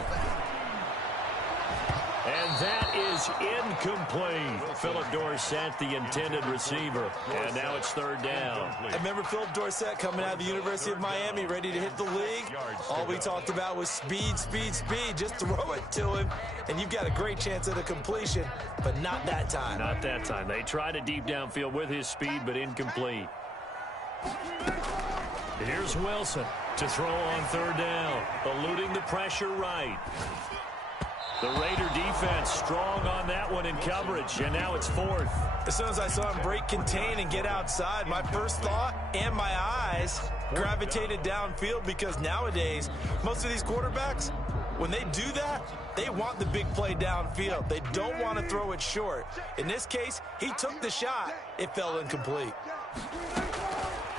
And that is incomplete. Philip Dorsett, the intended receiver. And now it's third down. I remember Philip Dorsett coming out of the University of Miami, ready to hit the league. All we talked about was speed, speed, speed. Just throw it to him, and you've got a great chance at a completion, but not that time. Not that time. They tried a deep downfield with his speed, but incomplete. Here's Wilson to throw on third down, eluding the pressure right. The Raider defense strong on that one in coverage, and now it's fourth. As soon as I saw him break contain and get outside, my first thought and my eyes gravitated downfield, because nowadays, most of these quarterbacks, when they do that, they want the big play downfield. They don't want to throw it short. In this case, he took the shot. It fell incomplete.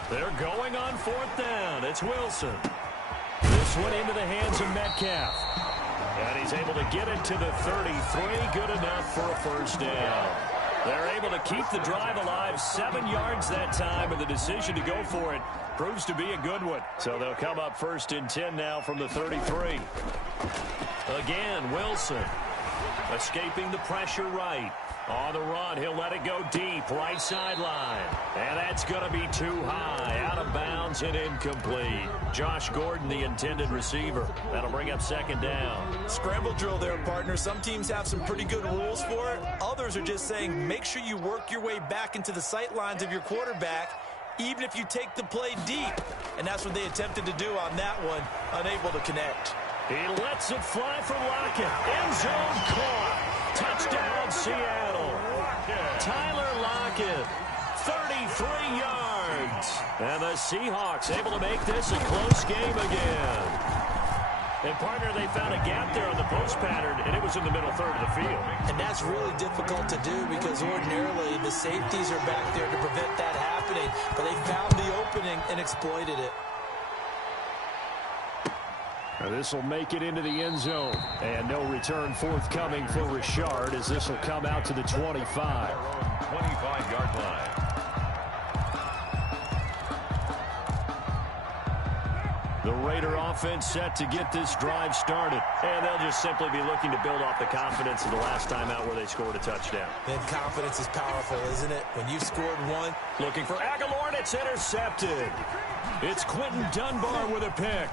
They're going on fourth down. It's Wilson. This one into the hands of Metcalf. And he's able to get it to the 33. Good enough for a first down. They're able to keep the drive alive. 7 yards that time, and the decision to go for it proves to be a good one. So they'll come up first and 10 now from the 33. Again, Wilson escaping the pressure right. On the run, he'll let it go deep, right sideline. And that's going to be too high, out of bounds and incomplete. Josh Gordon, the intended receiver. That'll bring up second down. Scramble drill there, partner. Some teams have some pretty good rules for it. Others are just saying make sure you work your way back into the sight lines of your quarterback, even if you take the play deep. And that's what they attempted to do on that one, unable to connect. He lets it fly for Lockett. End zone caught. Touchdown, Seattle. Tyler Lockett, 33 yards. And the Seahawks able to make this a close game again. And, partner, they found a gap there on the post pattern, and it was in the middle third of the field. And that's really difficult to do, because ordinarily the safeties are back there to prevent that happening. But they found the opening and exploited it. This will make it into the end zone. And no return forthcoming for Richard, as this will come out to the 25. 25-yard line. The Raider offense set to get this drive started. And they'll just simply be looking to build off the confidence of the last time out where they scored a touchdown. And confidence is powerful, isn't it? When you've scored one. Looking for Aguilar, and it's intercepted. It's Quentin Dunbar with a pick.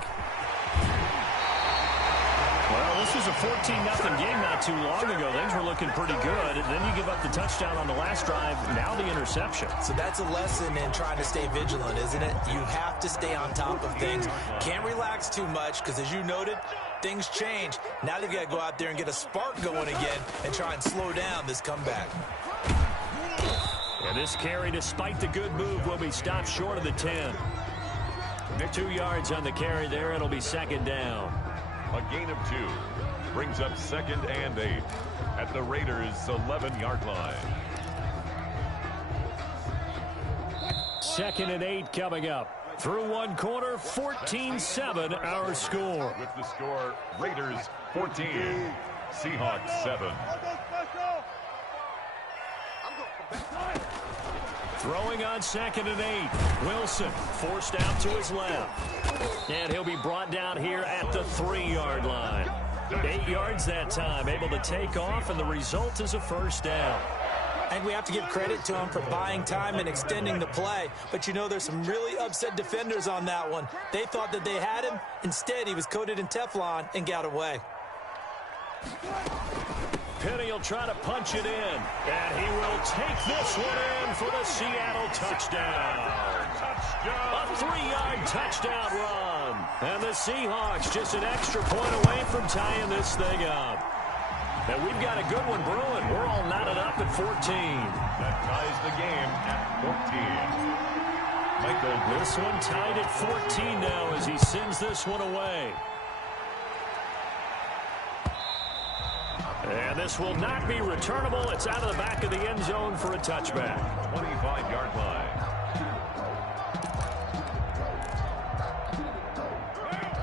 Well, this was a 14-0 game not too long ago. Things were looking pretty good. And then you give up the touchdown on the last drive. Now the interception. So that's a lesson in trying to stay vigilant, isn't it? You have to stay on top of things. Can't relax too much, because as you noted, things change. Now they've got to go out there and get a spark going again and try and slow down this comeback. And this carry, despite the good move, will be stopped short of the 10. 2 yards on the carry there. It'll be second down. A gain of 2 brings up second and 8 at the Raiders' 11-yard line. Second and 8 coming up. Through one quarter, 14-7 our score. With the score, Raiders 14, Seahawks 7. Throwing on second and 8. Wilson forced out to his left. And he'll be brought down here at the 3-yard line. 8 yards that time, able to take off, and the result is a first down. I think we have to give credit to him for buying time and extending the play. But, you know, there's some really upset defenders on that one. They thought that they had him. Instead, he was coated in Teflon and got away. Penny will try to punch it in. And he will take this one in for the Seattle touchdown. A 3-yard touchdown run. And the Seahawks just an extra point away from tying this thing up. And we've got a good one brewing. We're all knotted up at 14. That ties the game at 14. Michael, this one tied at 14 now as he sends this one away. And this will not be returnable. It's out of the back of the end zone for a touchback. 25-yard line.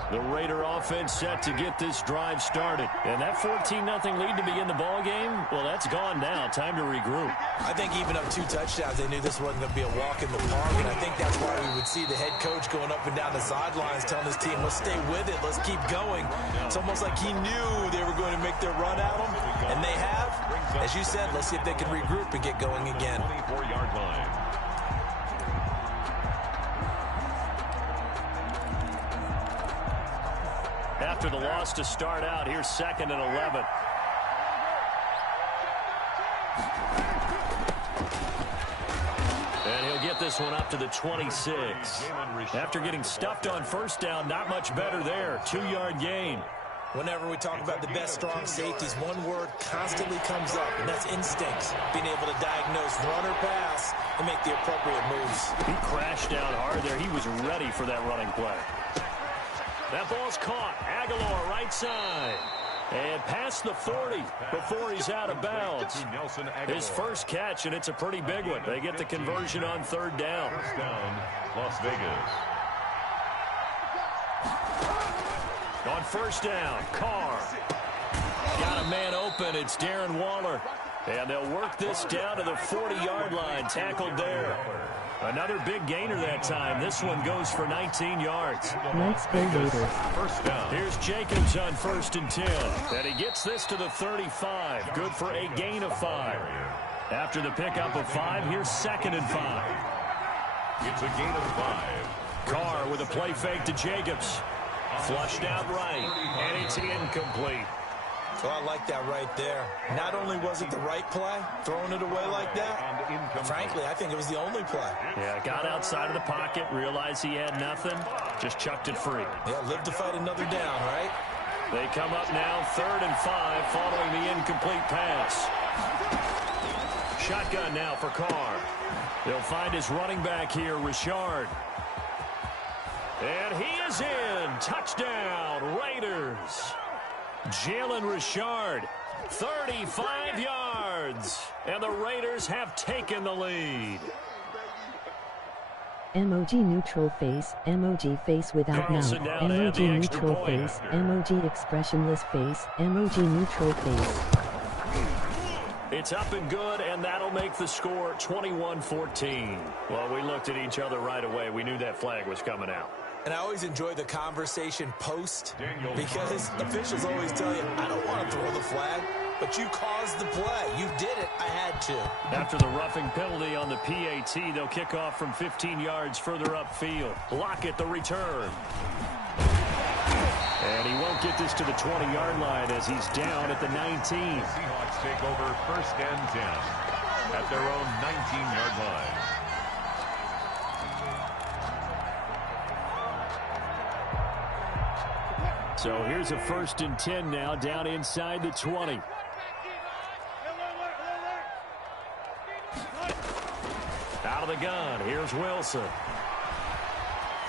The Raider offense set to get this drive started. And that 14-0 lead to begin the ball game, well, that's gone now. Time to regroup. I think even up 2 touchdowns, they knew this wasn't going to be a walk in the park. And I think that's why we would see the head coach going up and down the sidelines telling his team, let's stay with it, let's keep going. It's almost like he knew they were going to make their run at him. And they have. As you said, let's see if they can regroup and get going again. 24-yard line. After the loss to start out, here's 2nd and 11. And he'll get this one up to the 26. After getting stuffed on first down, not much better there. 2-yard gain. Whenever we talk about the best strong safeties, one word constantly comes up, and that's instinct. Being able to diagnose run or pass and make the appropriate moves. He crashed down hard there. He was ready for that running play. That ball's caught. Aguilar right side. And past the 40 before he's out of bounds. His first catch, and it's a pretty big one. They get the conversion on 3rd down. First down, Las Vegas. On 1st down, Carr. Got a man open. It's Darren Waller. And they'll work this down to the 40-yard line. Tackled there. Another big gainer that time. This one goes for 19 yards. Nice play, Raiders. First down. Here's Jacobs on 1st and 10. And he gets this to the 35. Good for a gain of 5. After the pickup of 5, here's 2nd and 5. It's a gain of 5. Carr with a play fake to Jacobs. Flushed out right. And it's incomplete. So I like that right there. Not only was it the right play, throwing it away like that, frankly, I think it was the only play. Yeah, got outside of the pocket, realized he had nothing, just chucked it free. Yeah, live to fight another down, right? They come up now 3rd and 5 following the incomplete pass. Shotgun now for Carr. They'll find his running back here, Richard. And he is in. Touchdown, Raiders. Jalen Richard, 35 yards. And the Raiders have taken the lead. Emoji neutral face, emoji face without mouth, Carlson down to have the emoji extra neutral point. face, emoji expressionless face, emoji neutral face. It's up and good, and that'll make the score 21-14. Well, we looked at each other right away. We knew that flag was coming out. And I always enjoy the conversation post because officials always tell you, I don't want to throw the flag, but you caused the play. You did it. I had to. After the roughing penalty on the PAT, they'll kick off from 15 yards further upfield. Lockett the return. And he won't get this to the 20-yard line as he's down at the 19. Seahawks take over 1st and 10 at their own 19-yard line. So here's a 1st and 10 now, down inside the 20. Out of the gun, here's Wilson.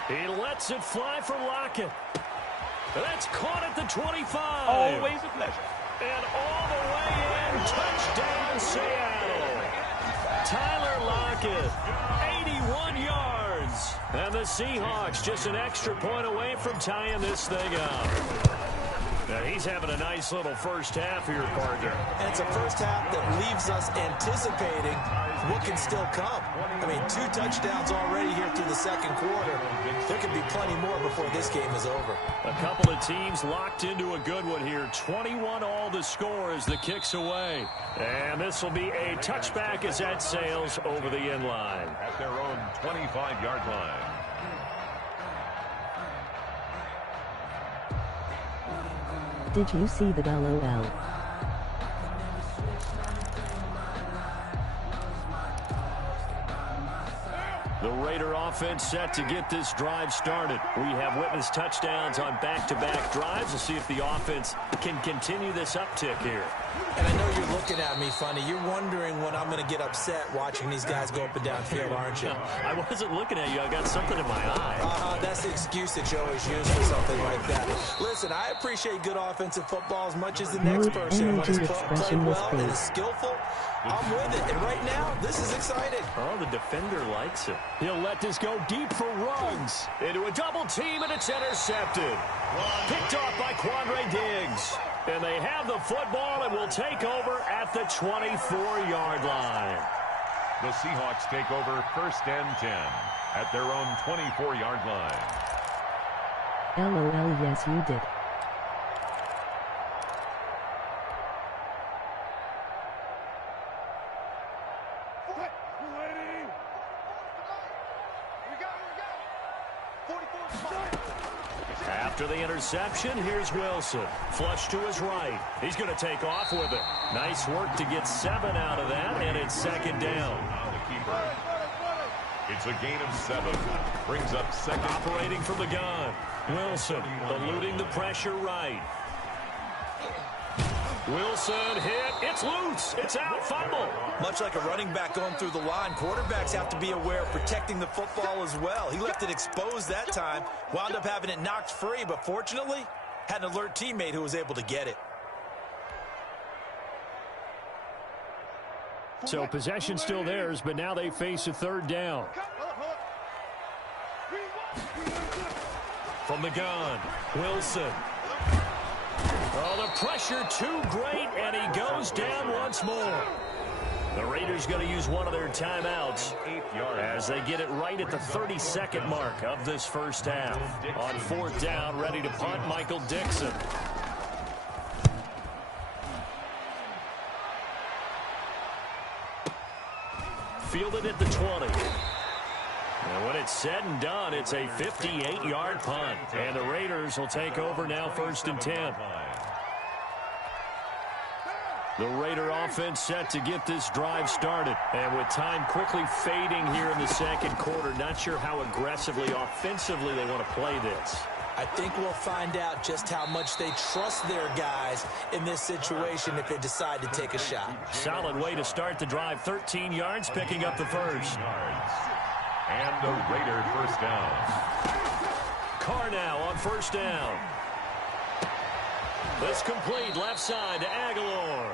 He lets it fly for Lockett. That's caught at the 25. Always a pleasure. And all the way in, touchdown Seattle. Tyler Lockett, 81 yards. And the Seahawks just an extra point away from tying this thing up. Now he's having a nice little first half here, partner. And it's a first half that leaves us anticipating what can still come. I mean, 2 touchdowns already here through the 2nd quarter. There could be plenty more before this game is over. A couple of teams locked into a good one here. 21 all the score as the kick's away. And this will be a touchback as that sails over the end line. At their own 25-yard line. Did you see the LOL? The Raider offense set to get this drive started. We have witnessed touchdowns on back-to-back drives. We'll see if the offense can continue this uptick here. And I know you're looking at me funny. You're wondering when I'm going to get upset watching these guys go up and down field, aren't you? I wasn't looking at you. I got something in my eye. That's the excuse that you always use for something like that. Listen, I appreciate good offensive football as much as the next person. When it's played well and is skillful, I'm with it. And right now, this is exciting. Oh, the defender likes it. He'll let this go deep for Ruggs. Into a double team, and it's intercepted. Picked off by Quandre Diggs. And they have the football and will take over at the 24-yard line. The Seahawks take over 1st and 10 at their own 24-yard line. LOL, yes you did. After the interception, here's Wilson. Flush to his right. He's going to take off with it. Nice work to get 7 out of that, and it's 2nd down. The keeper. It's a gain of 7. Brings up 2nd. Operating from the gun. Wilson eluding the pressure right. Wilson hit. It's loose. It's out. Fumble. Much like a running back going through the line, quarterbacks have to be aware of protecting the football as well. He left it exposed that time, wound up having it knocked free, but fortunately, had an alert teammate who was able to get it. So possession still theirs, but now they face a 3rd down. From the gun, Wilson. Oh, the pressure too great, and he goes down once more. The Raiders going to use one of their timeouts as they get it right at the 32nd mark of this first half. On 4th down, ready to punt, Michael Dixon. Fielded at the 20. And when it's said and done, it's a 58-yard punt. And the Raiders will take over now 1st and 10. The Raider offense set to get this drive started. And with time quickly fading here in the 2nd quarter, not sure how aggressively, offensively they want to play this. I think we'll find out just how much they trust their guys in this situation if they decide to take a shot. Solid way to start the drive. 13 yards, picking up the first. And the Raider 1st down. Carr now on 1st down. This complete left side to Aguilar.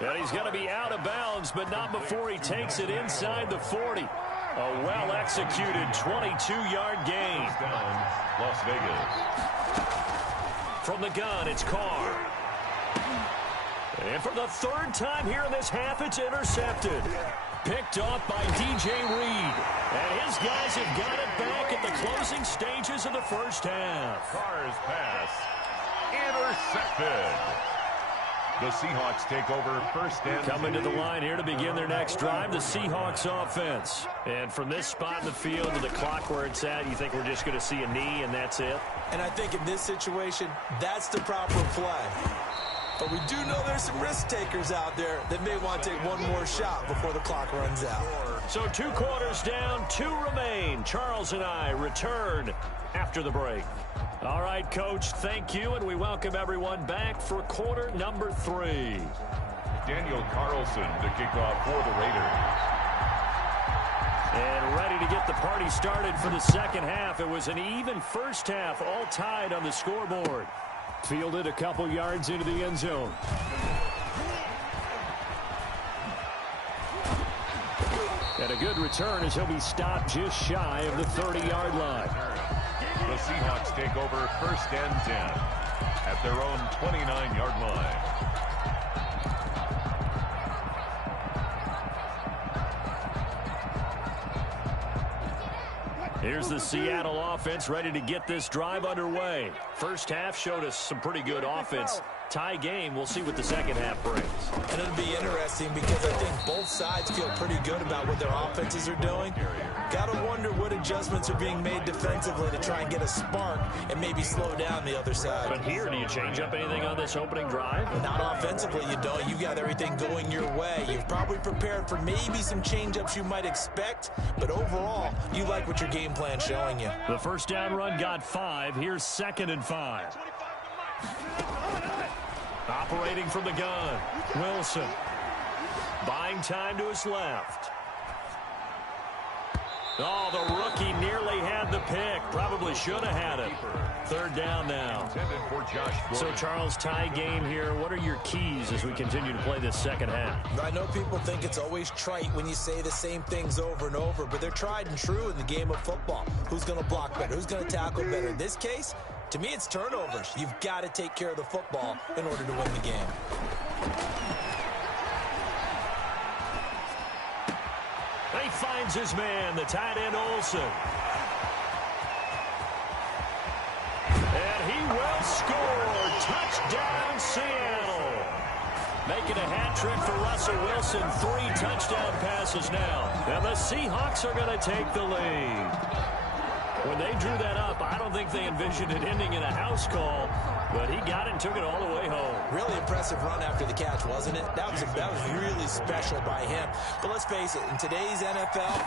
And he's going to be out of bounds, but not before he takes it inside the 40. A well-executed 22-yard gain. Down, Las Vegas. From the gun, it's Carr. And for the 3rd time here in this half, it's intercepted. Picked off by DJ Reed. And his guys have got it back at the closing stages of the first half. Carr's pass intercepted. The Seahawks take over 1st and 10. Coming to the line here to begin their next drive, the Seahawks offense. And from this spot in the field to the clock where it's at, you think we're just going to see a knee and that's it? And I think in this situation, that's the proper play. But we do know there's some risk takers out there that may want to take one more shot before the clock runs out. So 2 quarters down, 2 remain. Charles and I return after the break. All right, Coach, thank you, and we welcome everyone back for quarter number 3. Daniel Carlson to kick off for the Raiders. And ready to get the party started for the 2nd half. It was an even first half, all tied on the scoreboard. Fielded a couple yards into the end zone. And a good return as he'll be stopped just shy of the 30-yard line. The Seahawks take over 1st and 10 at their own 29-yard line. Here's the Seattle offense ready to get this drive underway. First half showed us some pretty good offense. Tie game. We'll see what the 2nd half brings. And it'll be interesting because I think both sides feel pretty good about what their offenses are doing. Gotta wonder what adjustments are being made defensively to try and get a spark and maybe slow down the other side. But here, do you change up anything on this opening drive? Not offensively, you don't. You got everything going your way. You've probably prepared for maybe some change-ups you might expect, but overall, you like what your game plan's showing you. The first down run got 5. Here's 2nd and 5. Operating from the gun, Wilson. Buying time to his left. Oh, the rookie nearly had the pick. Probably should have had it. 3rd down now. So, Charles, tie game here. What are your keys as we continue to play this second half? I know people think it's always trite when you say the same things over and over, but they're tried and true in the game of football. Who's going to block better? Who's going to tackle better? In this case, to me, it's turnovers. You've got to take care of the football in order to win the game. He finds his man, the tight end Olsen. And he will score. Touchdown, Seattle. Making a hat trick for Russell Wilson. 3 touchdown passes now. And the Seahawks are going to take the lead. When they drew that up, I don't think they envisioned it ending in a house call, but he got it and took it all the way home. Really impressive run after the catch, wasn't it? That was really special by him. But let's face it, in today's NFL,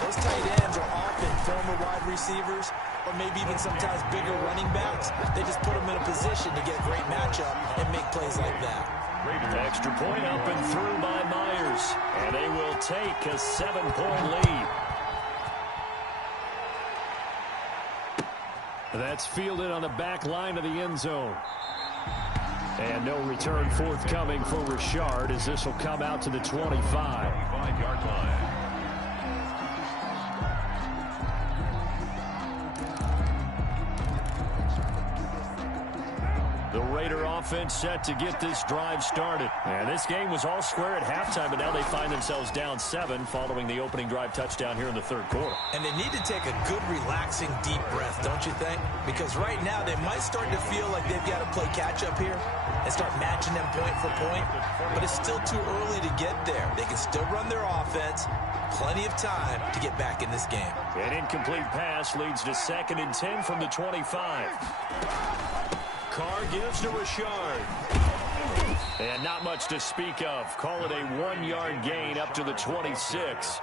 those tight ends are often former wide receivers or maybe even sometimes bigger running backs. They just put them in a position to get a great matchup and make plays like that. Extra point up and through by Myers, and they will take a 7-point lead. That's fielded on the back line of the end zone. And no return forthcoming for Richard as this will come out to the 25-yard line. The Raider offense set to get this drive started. And this game was all square at halftime, but now they find themselves down 7 following the opening drive touchdown here in the 3rd quarter. And they need to take a good, relaxing, deep breath, don't you think? Because right now they might start to feel like they've got to play catch-up here and start matching them point for point. But it's still too early to get there. They can still run their offense. Plenty of time to get back in this game. An incomplete pass leads to 2nd and 10 from the 25. Carr gives to Richard. And not much to speak of. Call it a 1-yard gain up to the 26.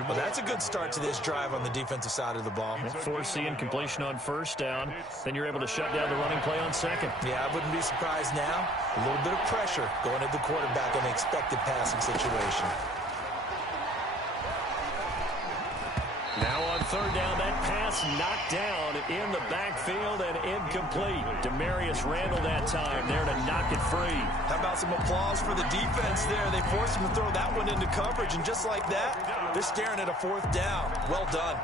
Well, that's a good start to this drive on the defensive side of the ball. Forcing incompletion on 1st down. Then you're able to shut down the running play on 2nd. Yeah, I wouldn't be surprised now. A little bit of pressure going at the quarterback on the expected passing situation. Now on 3rd down, that pass knocked down in the backfield and incomplete. Demarius Randall that time there to knock it free. How about some applause for the defense there? They forced him to throw that one into coverage, and just like that, they're staring at a 4th down. Well done.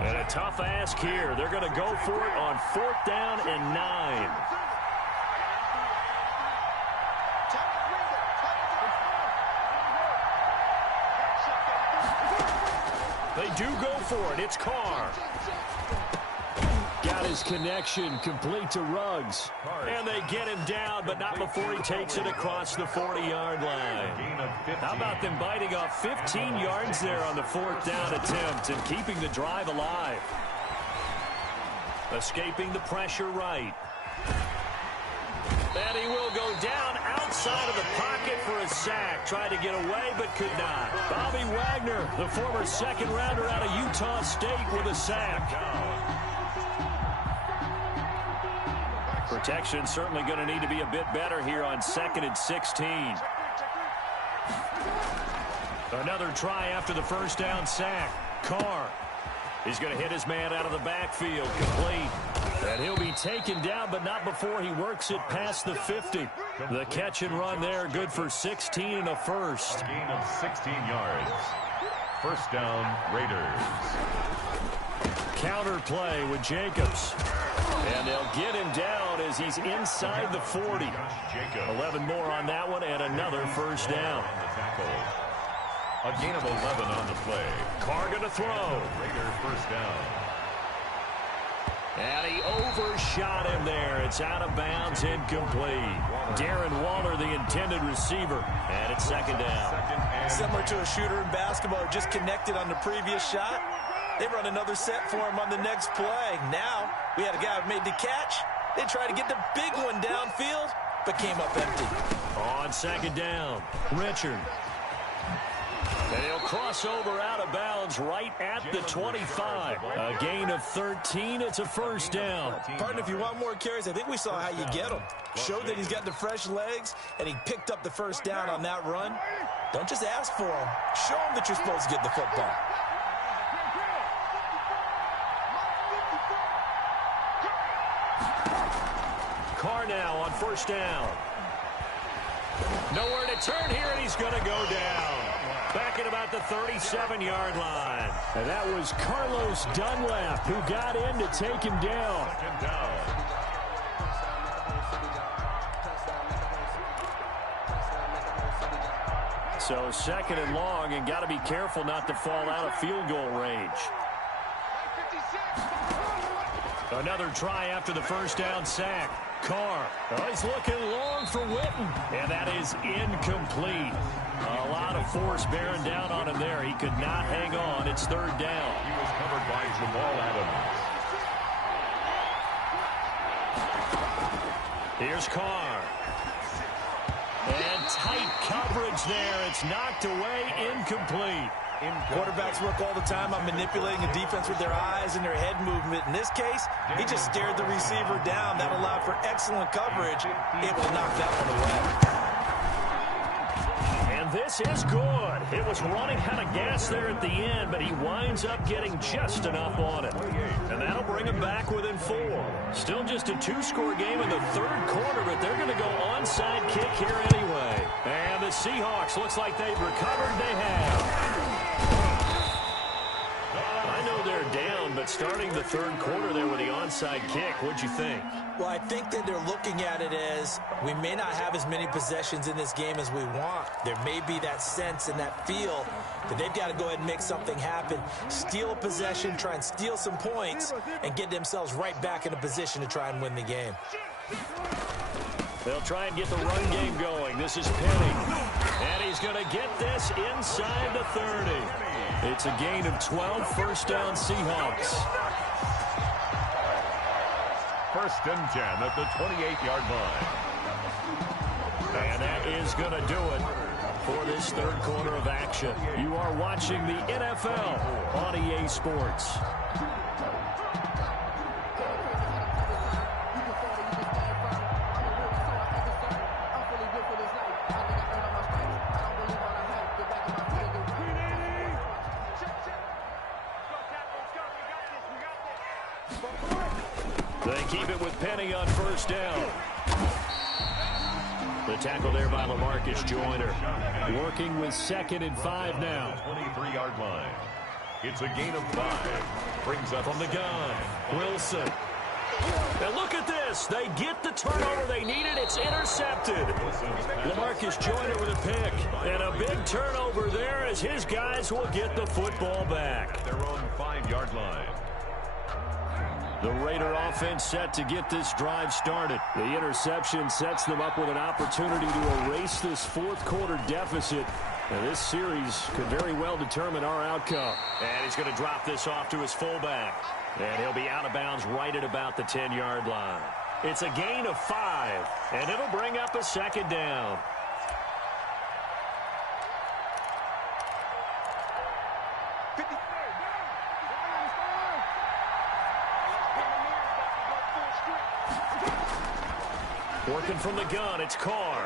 And a tough ask here. They're going to go for it on 4th down and 9. They do go for it. It's Carr. Got his connection complete to Ruggs. And they get him down, but not before he takes it across the 40-yard line. How about them biting off 15 yards there on the 4th down attempt and keeping the drive alive? Escaping the pressure right. And he will go down outside of the pocket for a sack. Tried to get away, but could not. Bobby Wagner, the former 2nd rounder out of Utah State, with a sack. Protection certainly going to need to be a bit better here on 2nd and 16. Another try after the 1st down sack. Carr. He's going to hit his man out of the backfield, complete. And he'll be taken down, but not before he works it past the 50. The catch and run there, good for 16 and a first. A gain of 16 yards. 1st down, Raiders. Counter play with Jacobs. And they'll get him down as he's inside the 40. 11 more on that one, and another 1st down. A gain of 11 on the play. Carr going to throw. Raider 1st down. And he overshot him there. It's out of bounds, incomplete. Darren Waller, the intended receiver. And it's second down. Similar to a shooter in basketball, just connected on the previous shot. They run another set for him on the next play. Now, we had a guy who made the catch. They tried to get the big one downfield, but came up empty. On second down, Richard. And he'll cross over out of bounds right at the 25. A gain of 13. It's a first down. Partner, if you want more carries, I think we saw how you get him. Showed that he's got the fresh legs, and he picked up the first down on that run. Don't just ask for him. Show him that you're supposed to get the football. Carr now on first down. Nowhere to turn here, and he's going to go down. Back at about the 37-yard line. And that was Carlos Dunlap who got in to take him down. So second and long, and got to be careful not to fall out of field goal range. Another try after the first down sack. Carr. Oh, he's looking long for Witten. And that is incomplete. A lot of force bearing down on him there. He could not hang on. It's third down. He was covered by Jamal Adams. Here's Carr. And tight coverage there. It's knocked away, incomplete. Quarterbacks work all the time on manipulating a defense with their eyes and their head movement. In this case, he just stared the receiver down. That allowed for excellent coverage, able to knock that one away. And this is good. It was running out of gas there at the end, but he winds up getting just enough on it. And that'll bring him back within 4. Still just a 2-score game in the third quarter, but they're going to go onside kick here anyway. And the Seahawks, looks like they've recovered. They have. I know they're down, but starting the third quarter there with the onside kick, what'd you think? Well, I think that they're looking at it as we may not have as many possessions in this game as we want. There may be that sense and that feel that they've got to go ahead and make something happen, steal a possession, try and steal some points, and get themselves right back in a position to try and win the game. They'll try and get the run game going. This is Penny. And he's going to get this inside the 30. It's a gain of 12, first down Seahawks. First and 10 at the 28-yard line. And that is going to do it for this third quarter of action. You are watching the NFL on EA Sports. They keep it with Penny on first down. The tackle there by LaMarcus Joyner. Working with second and 5 now. 23-yard line. It's a gain of 5. Brings up from the gun. Wilson. And look at this. They get the turnover they needed. It's intercepted. LaMarcus Joyner with a pick. And a big turnover there as his guys will get the football back. At their own 5-yard line. The Raider offense set to get this drive started. The interception sets them up with an opportunity to erase this fourth quarter deficit. And this series could very well determine our outcome. And he's going to drop this off to his fullback. And he'll be out of bounds right at about the 10-yard line. It's a gain of 5, and it'll bring up a second down. Working from the gun, it's Carr.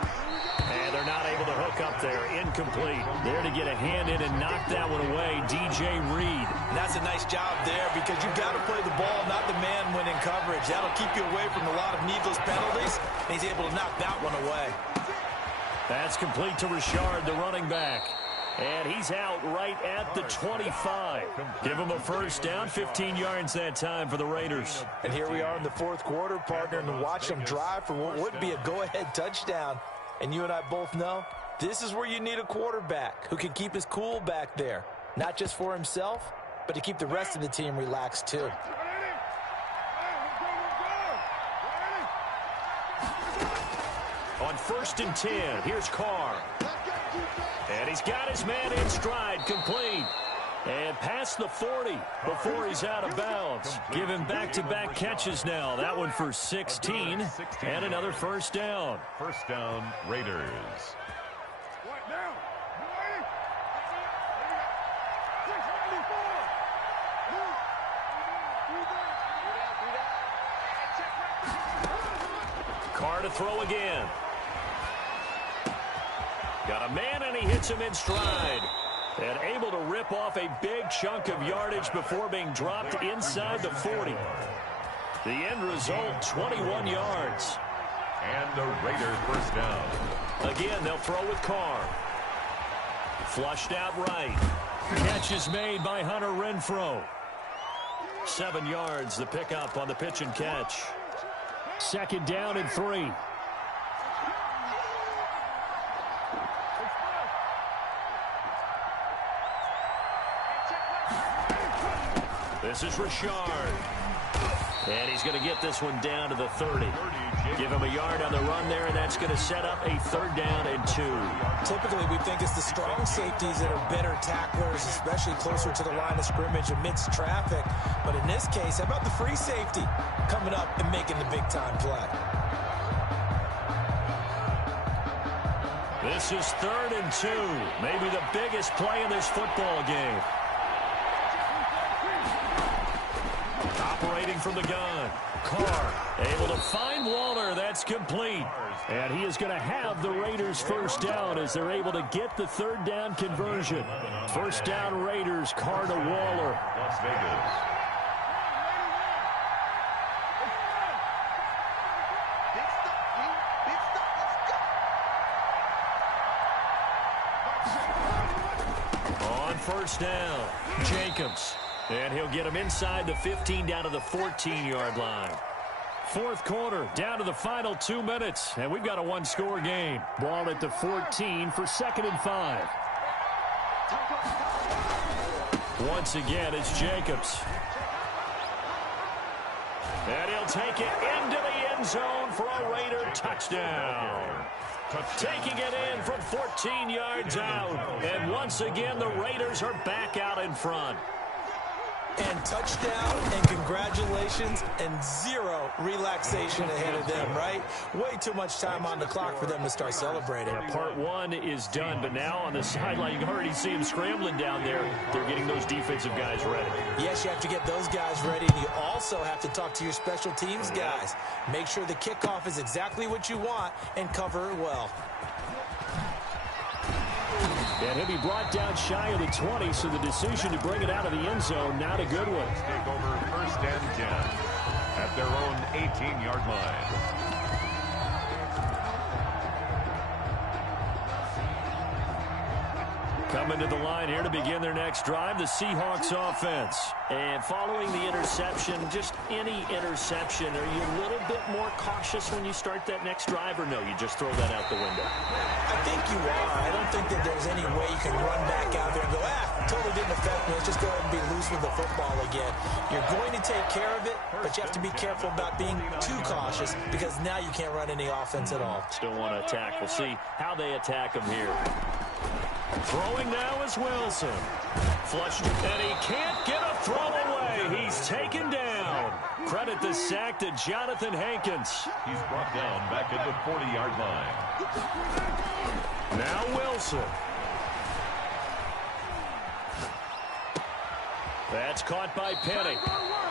And they're not able to hook up there. Incomplete. There to get a hand in and knock that one away, DJ Reed. And that's a nice job there because you've got to play the ball, not the man when in coverage. That'll keep you away from a lot of needless penalties. And he's able to knock that one away. That's complete to Richard, the running back. And he's out right at the 25. Give him a first down, 15 yards that time for the Raiders. And here we are in the fourth quarter, partner, and watch them drive for what would be a go-ahead touchdown. And you and I both know this is where you need a quarterback who can keep his cool back there. Not just for himself, but to keep the rest of the team relaxed too. On 1st and 10, here's Carr. And he's got his man in stride, complete. And past the 40 before he's out of bounds. Give him back-to-back catches now. That one for 16 and another first down. First down, Raiders. Carr to throw again. Got a man, and he hits him in stride. And able to rip off a big chunk of yardage before being dropped inside the 40. The end result, 21 yards. And the Raiders first down. Again, they'll throw with Carr. Flushed out right. Catch is made by Hunter Renfrow. 7 yards, the pickup on the pitch and catch. 2nd down and 3. This is Richard. And he's going to get this one down to the 30. Give him a yard on the run there, and that's going to set up a 3rd down and 2. Typically, we think it's the strong safeties that are better tacklers, especially closer to the line of scrimmage amidst traffic. But in this case, how about the free safety coming up and making the big-time play? This is 3rd and 2. Maybe the biggest play in this football game. Operating from the gun. Carr able to find Waller. That's complete. And he is going to have the Raiders first down as they're able to get the 3rd down conversion. First down Raiders. Carr to Waller. Las Vegas. On first down, Jacobs. And he'll get him inside the 15 down to the 14-yard line. 4th quarter, down to the final 2 minutes. And we've got a one-score game. Ball at the 14 for 2nd and 5. Once again, it's Jacobs. And he'll take it into the end zone for a Raider touchdown. Taking it in from 14 yards out. And once again, the Raiders are back out in front. And touchdown, and congratulations, and 0 relaxation ahead of them, right? Way too much time on the clock for them to start celebrating. Yeah, part 1 is done, but now on the sideline, you can already see them scrambling down there. They're getting those defensive guys ready. Yes, you have to get those guys ready, and you also have to talk to your special teams guys. Make sure the kickoff is exactly what you want and cover it well. And he'll be brought down shy of the 20, so the decision to bring it out of the end zone, not a good one. Take over 1st and 10 at their own 18-yard line. Coming to the line here to begin their next drive, the Seahawks offense. And following the interception, just any interception, are you a little bit more cautious when you start that next drive, or no, you just throw that out the window? I think you are. I don't think that there's any way you can run back out there and go, totally didn't affect me. Let's just go ahead and be loose with the football again. You're going to take care of it, but you have to be careful about being too cautious because now you can't run any offense at all. Still want to attack. We'll see how they attack him here. Throwing now is Wilson. Flushed, and he can't get a throw away. He's taken down. Credit the sack to Jonathan Hankins. He's brought down back at the 40-yard line. Now Wilson. That's caught by Penny.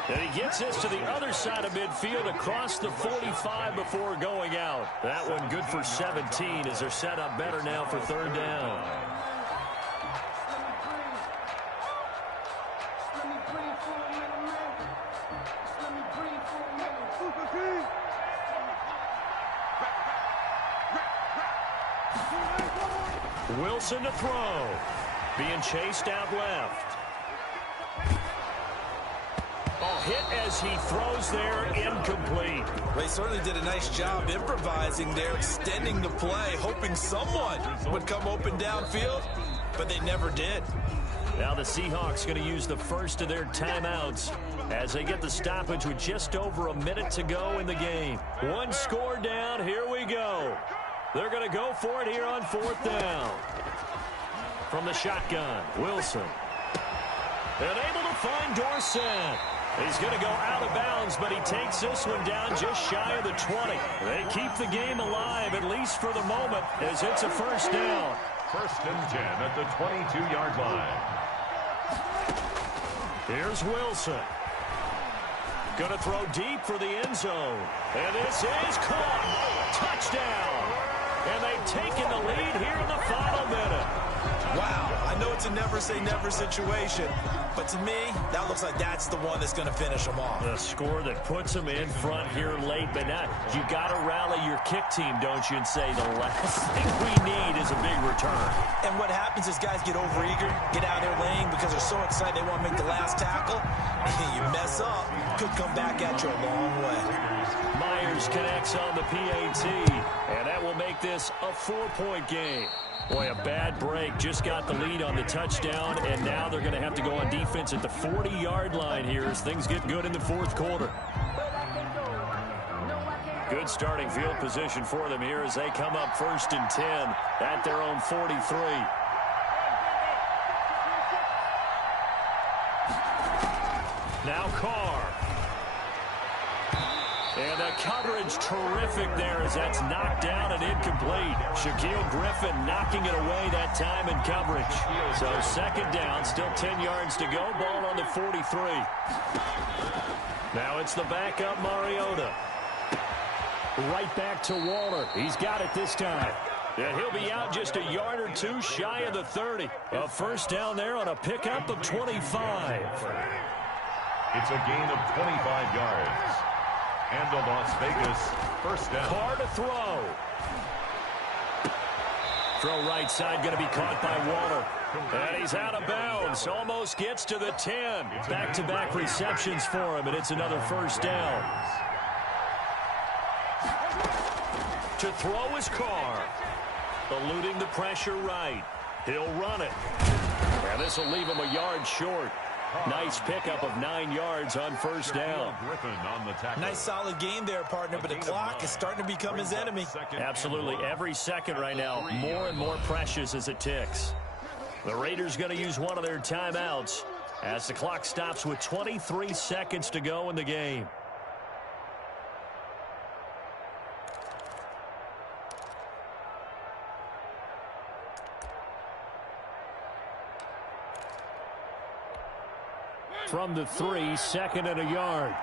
And he gets this to the other side of midfield across the 45 before going out. That one good for 17 as they're set up better now for 3rd down. Wilson to throw. Being chased out left. Hit as he throws there, incomplete. They certainly did a nice job improvising there, extending the play, hoping someone would come open downfield, but they never did. Now the Seahawks going to use the first of their timeouts as they get the stoppage with just over a minute to go in the game. One score down, here we go. They're going to go for it here on 4th down. From the shotgun, Wilson. And able to find Dorsett. He's going to go out of bounds, but he takes this one down just shy of the 20. They keep the game alive, at least for the moment, as it's a 1st down. 1st and 10 at the 22-yard line. Here's Wilson. Going to throw deep for the end zone. And this is caught. Touchdown. And they've taken the lead here in the final minute. Wow, I know it's a never-say-never situation, but to me, that looks like that's the one that's going to finish them off. The score that puts them in front here late, but now you got to rally your kick team, don't you, and say the last thing we need is a big return. And what happens is guys get overeager, get out there laying because they're so excited they want to make the last tackle. You mess up, could come back at you a long way. Myers connects on the PAT, and that will make this a 4-point game. Boy, a bad break. Just got the lead on the touchdown, and now they're going to have to go on defense at the 40-yard line here as things get good in the 4th quarter. Good starting field position for them here as they come up 1st and 10 at their own 43. Now Carr. And the coverage terrific there as that's knocked down and incomplete. Shaquille Griffin knocking it away that time in coverage. So 2nd down, still 10 yards to go. Ball on the 43. Now it's the backup Mariota. Right back to Waller. He's got it this time. And he'll be out just a yard or two shy of the 30. A 1st down there on a pickup of 25. It's a gain of 25 yards. And the Las Vegas 1st down. Carr to throw. Throw right side, going to be caught by Waller. And he's out of bounds. Almost gets to the 10. Back-to-back receptions for him, and it's another 1st down. To throw is Carr. Eluding the pressure right. He'll run it. And this will leave him a yard short. Nice pickup of 9 yards on 1st down. Nice solid game there, partner, but the clock is starting to become his enemy. Absolutely. Every second right now, more and more precious as it ticks. The Raiders going to use one of their timeouts as the clock stops with 23 seconds to go in the game. From the 3, 2nd and a yard.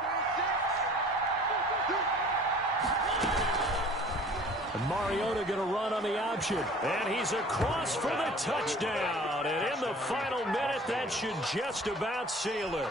And Mariota going to run on the option. And he's across for the touchdown. And in the final minute, that should just about seal it.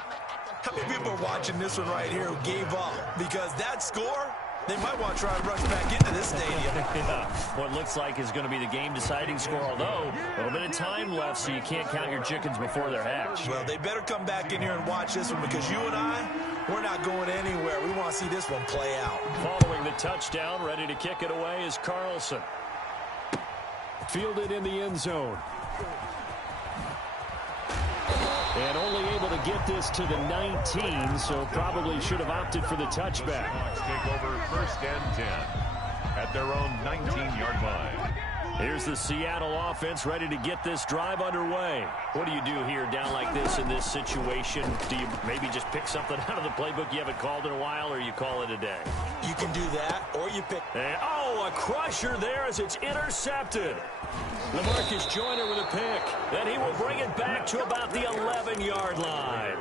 How many people are watching this one right here who gave up? Because that score, they might want to try and rush back into this stadium. Yeah, what looks like is going to be the game-deciding score, although a little bit of time left, so you can't count your chickens before they're hatched. Well, they better come back in here and watch this one because you and I, we're not going anywhere. We want to see this one play out. Following the touchdown, ready to kick it away is Carlson. Fielded in the end zone. And only able to get this to the 19, so probably should have opted for the touchback. Take over 1st and 10 at their own 19-yard line. Here's the Seattle offense ready to get this drive underway. What do you do here down like this in this situation? Do you maybe just pick something out of the playbook you haven't called in a while, or you call it a day? You can do that, or you pick. And, oh, a crusher there as it's intercepted. LaMarcus Joyner with a pick. Then he will bring it back to about the 11-yard line.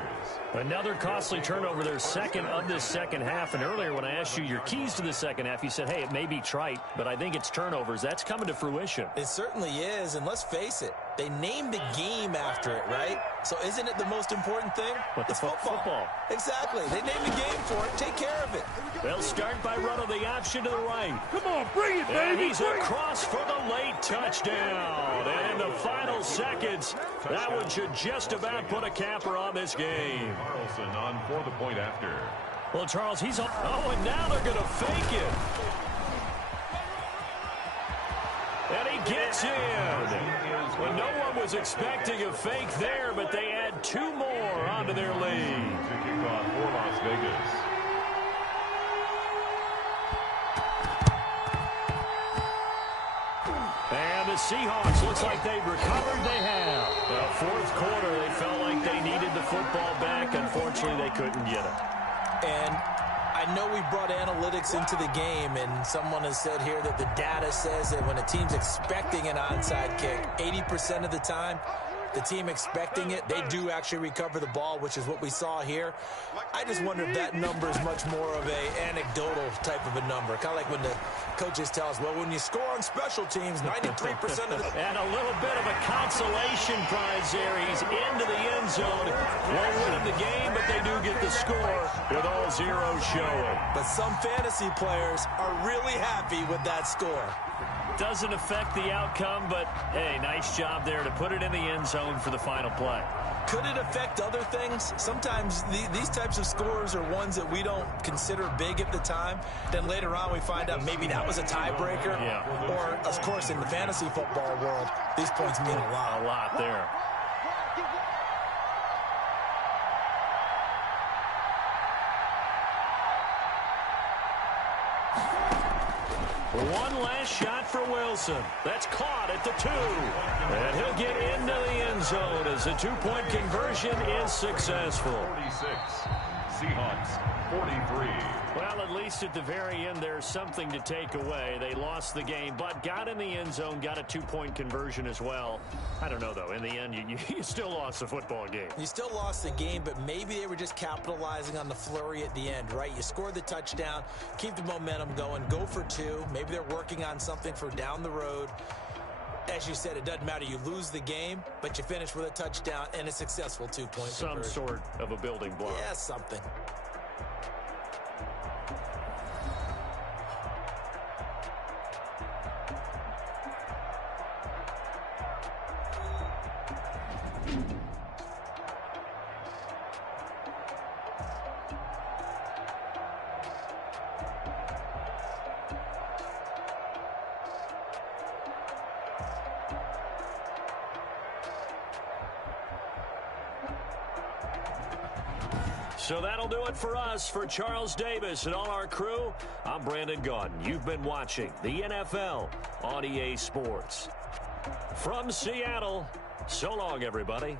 Another costly turnover there, 2nd of this second half. And earlier when I asked you your keys to the second half, you said, hey, it may be trite, but I think it's turnovers. That's coming to fruition. It certainly is, and let's face it, they named the game after it, right? So isn't it the most important thing? What, it's football. Exactly. They named the game for it. Take care of it. They'll start by running the option to the right. Come on, bring it, baby. And he's across for the late touchdown. And in the final seconds, that one should just about put a capper on this game. Carlson on for the point after. Well, Charles, he's on. Oh, and now they're going to fake it. And he gets in. Well, no one was expecting a fake there, but they add 2 more onto their lead. To kick off for Las Vegas. Seahawks, looks like they've recovered. They have. Well, fourth quarter, they felt like they needed the football back. Unfortunately, they couldn't get it. And I know we brought analytics into the game, and someone has said here that the data says that when a team's expecting an onside kick, 80% of the time, the team expecting it, they do actually recover the ball, which is what we saw here. I just wonder if that number is much more of a anecdotal type of a number. Kind of like when the coaches tell us, well, when you score on special teams, 93% of the... And a little bit of a consolation prize there. He's into the end zone. Won't win him the game, but they do get the score with all zeros showing. But some fantasy players are really happy with that score. Doesn't affect the outcome, but, hey, nice job there to put it in the end zone for the final play. Could it affect other things? Sometimes these types of scores are ones that we don't consider big at the time. Then later on we find out maybe that was a tiebreaker. Yeah. Or, of course, in the fantasy football world, these points mean a lot. A lot there. One last shot for Wilson. That's caught at the 2. And he'll get into the end zone as the two-point conversion is successful. 46. Seahawks 43. Well, at least at the very end, there's something to take away. They lost the game, but got in the end zone, got a two-point conversion as well. I don't know, though. In the end, you still lost the football game. You still lost the game, but maybe they were just capitalizing on the flurry at the end, right? You scored the touchdown, keep the momentum going, go for 2. Maybe they're working on something for down the road. As you said, it doesn't matter. You lose the game, but you finish with a touchdown and a successful two-point conversion. Some sort of a building block. Yeah, something. So that'll do it for us. For Charles Davis and all our crew, I'm Brandon Gaudin. You've been watching the NFL on EA Sports. From Seattle, so long, everybody.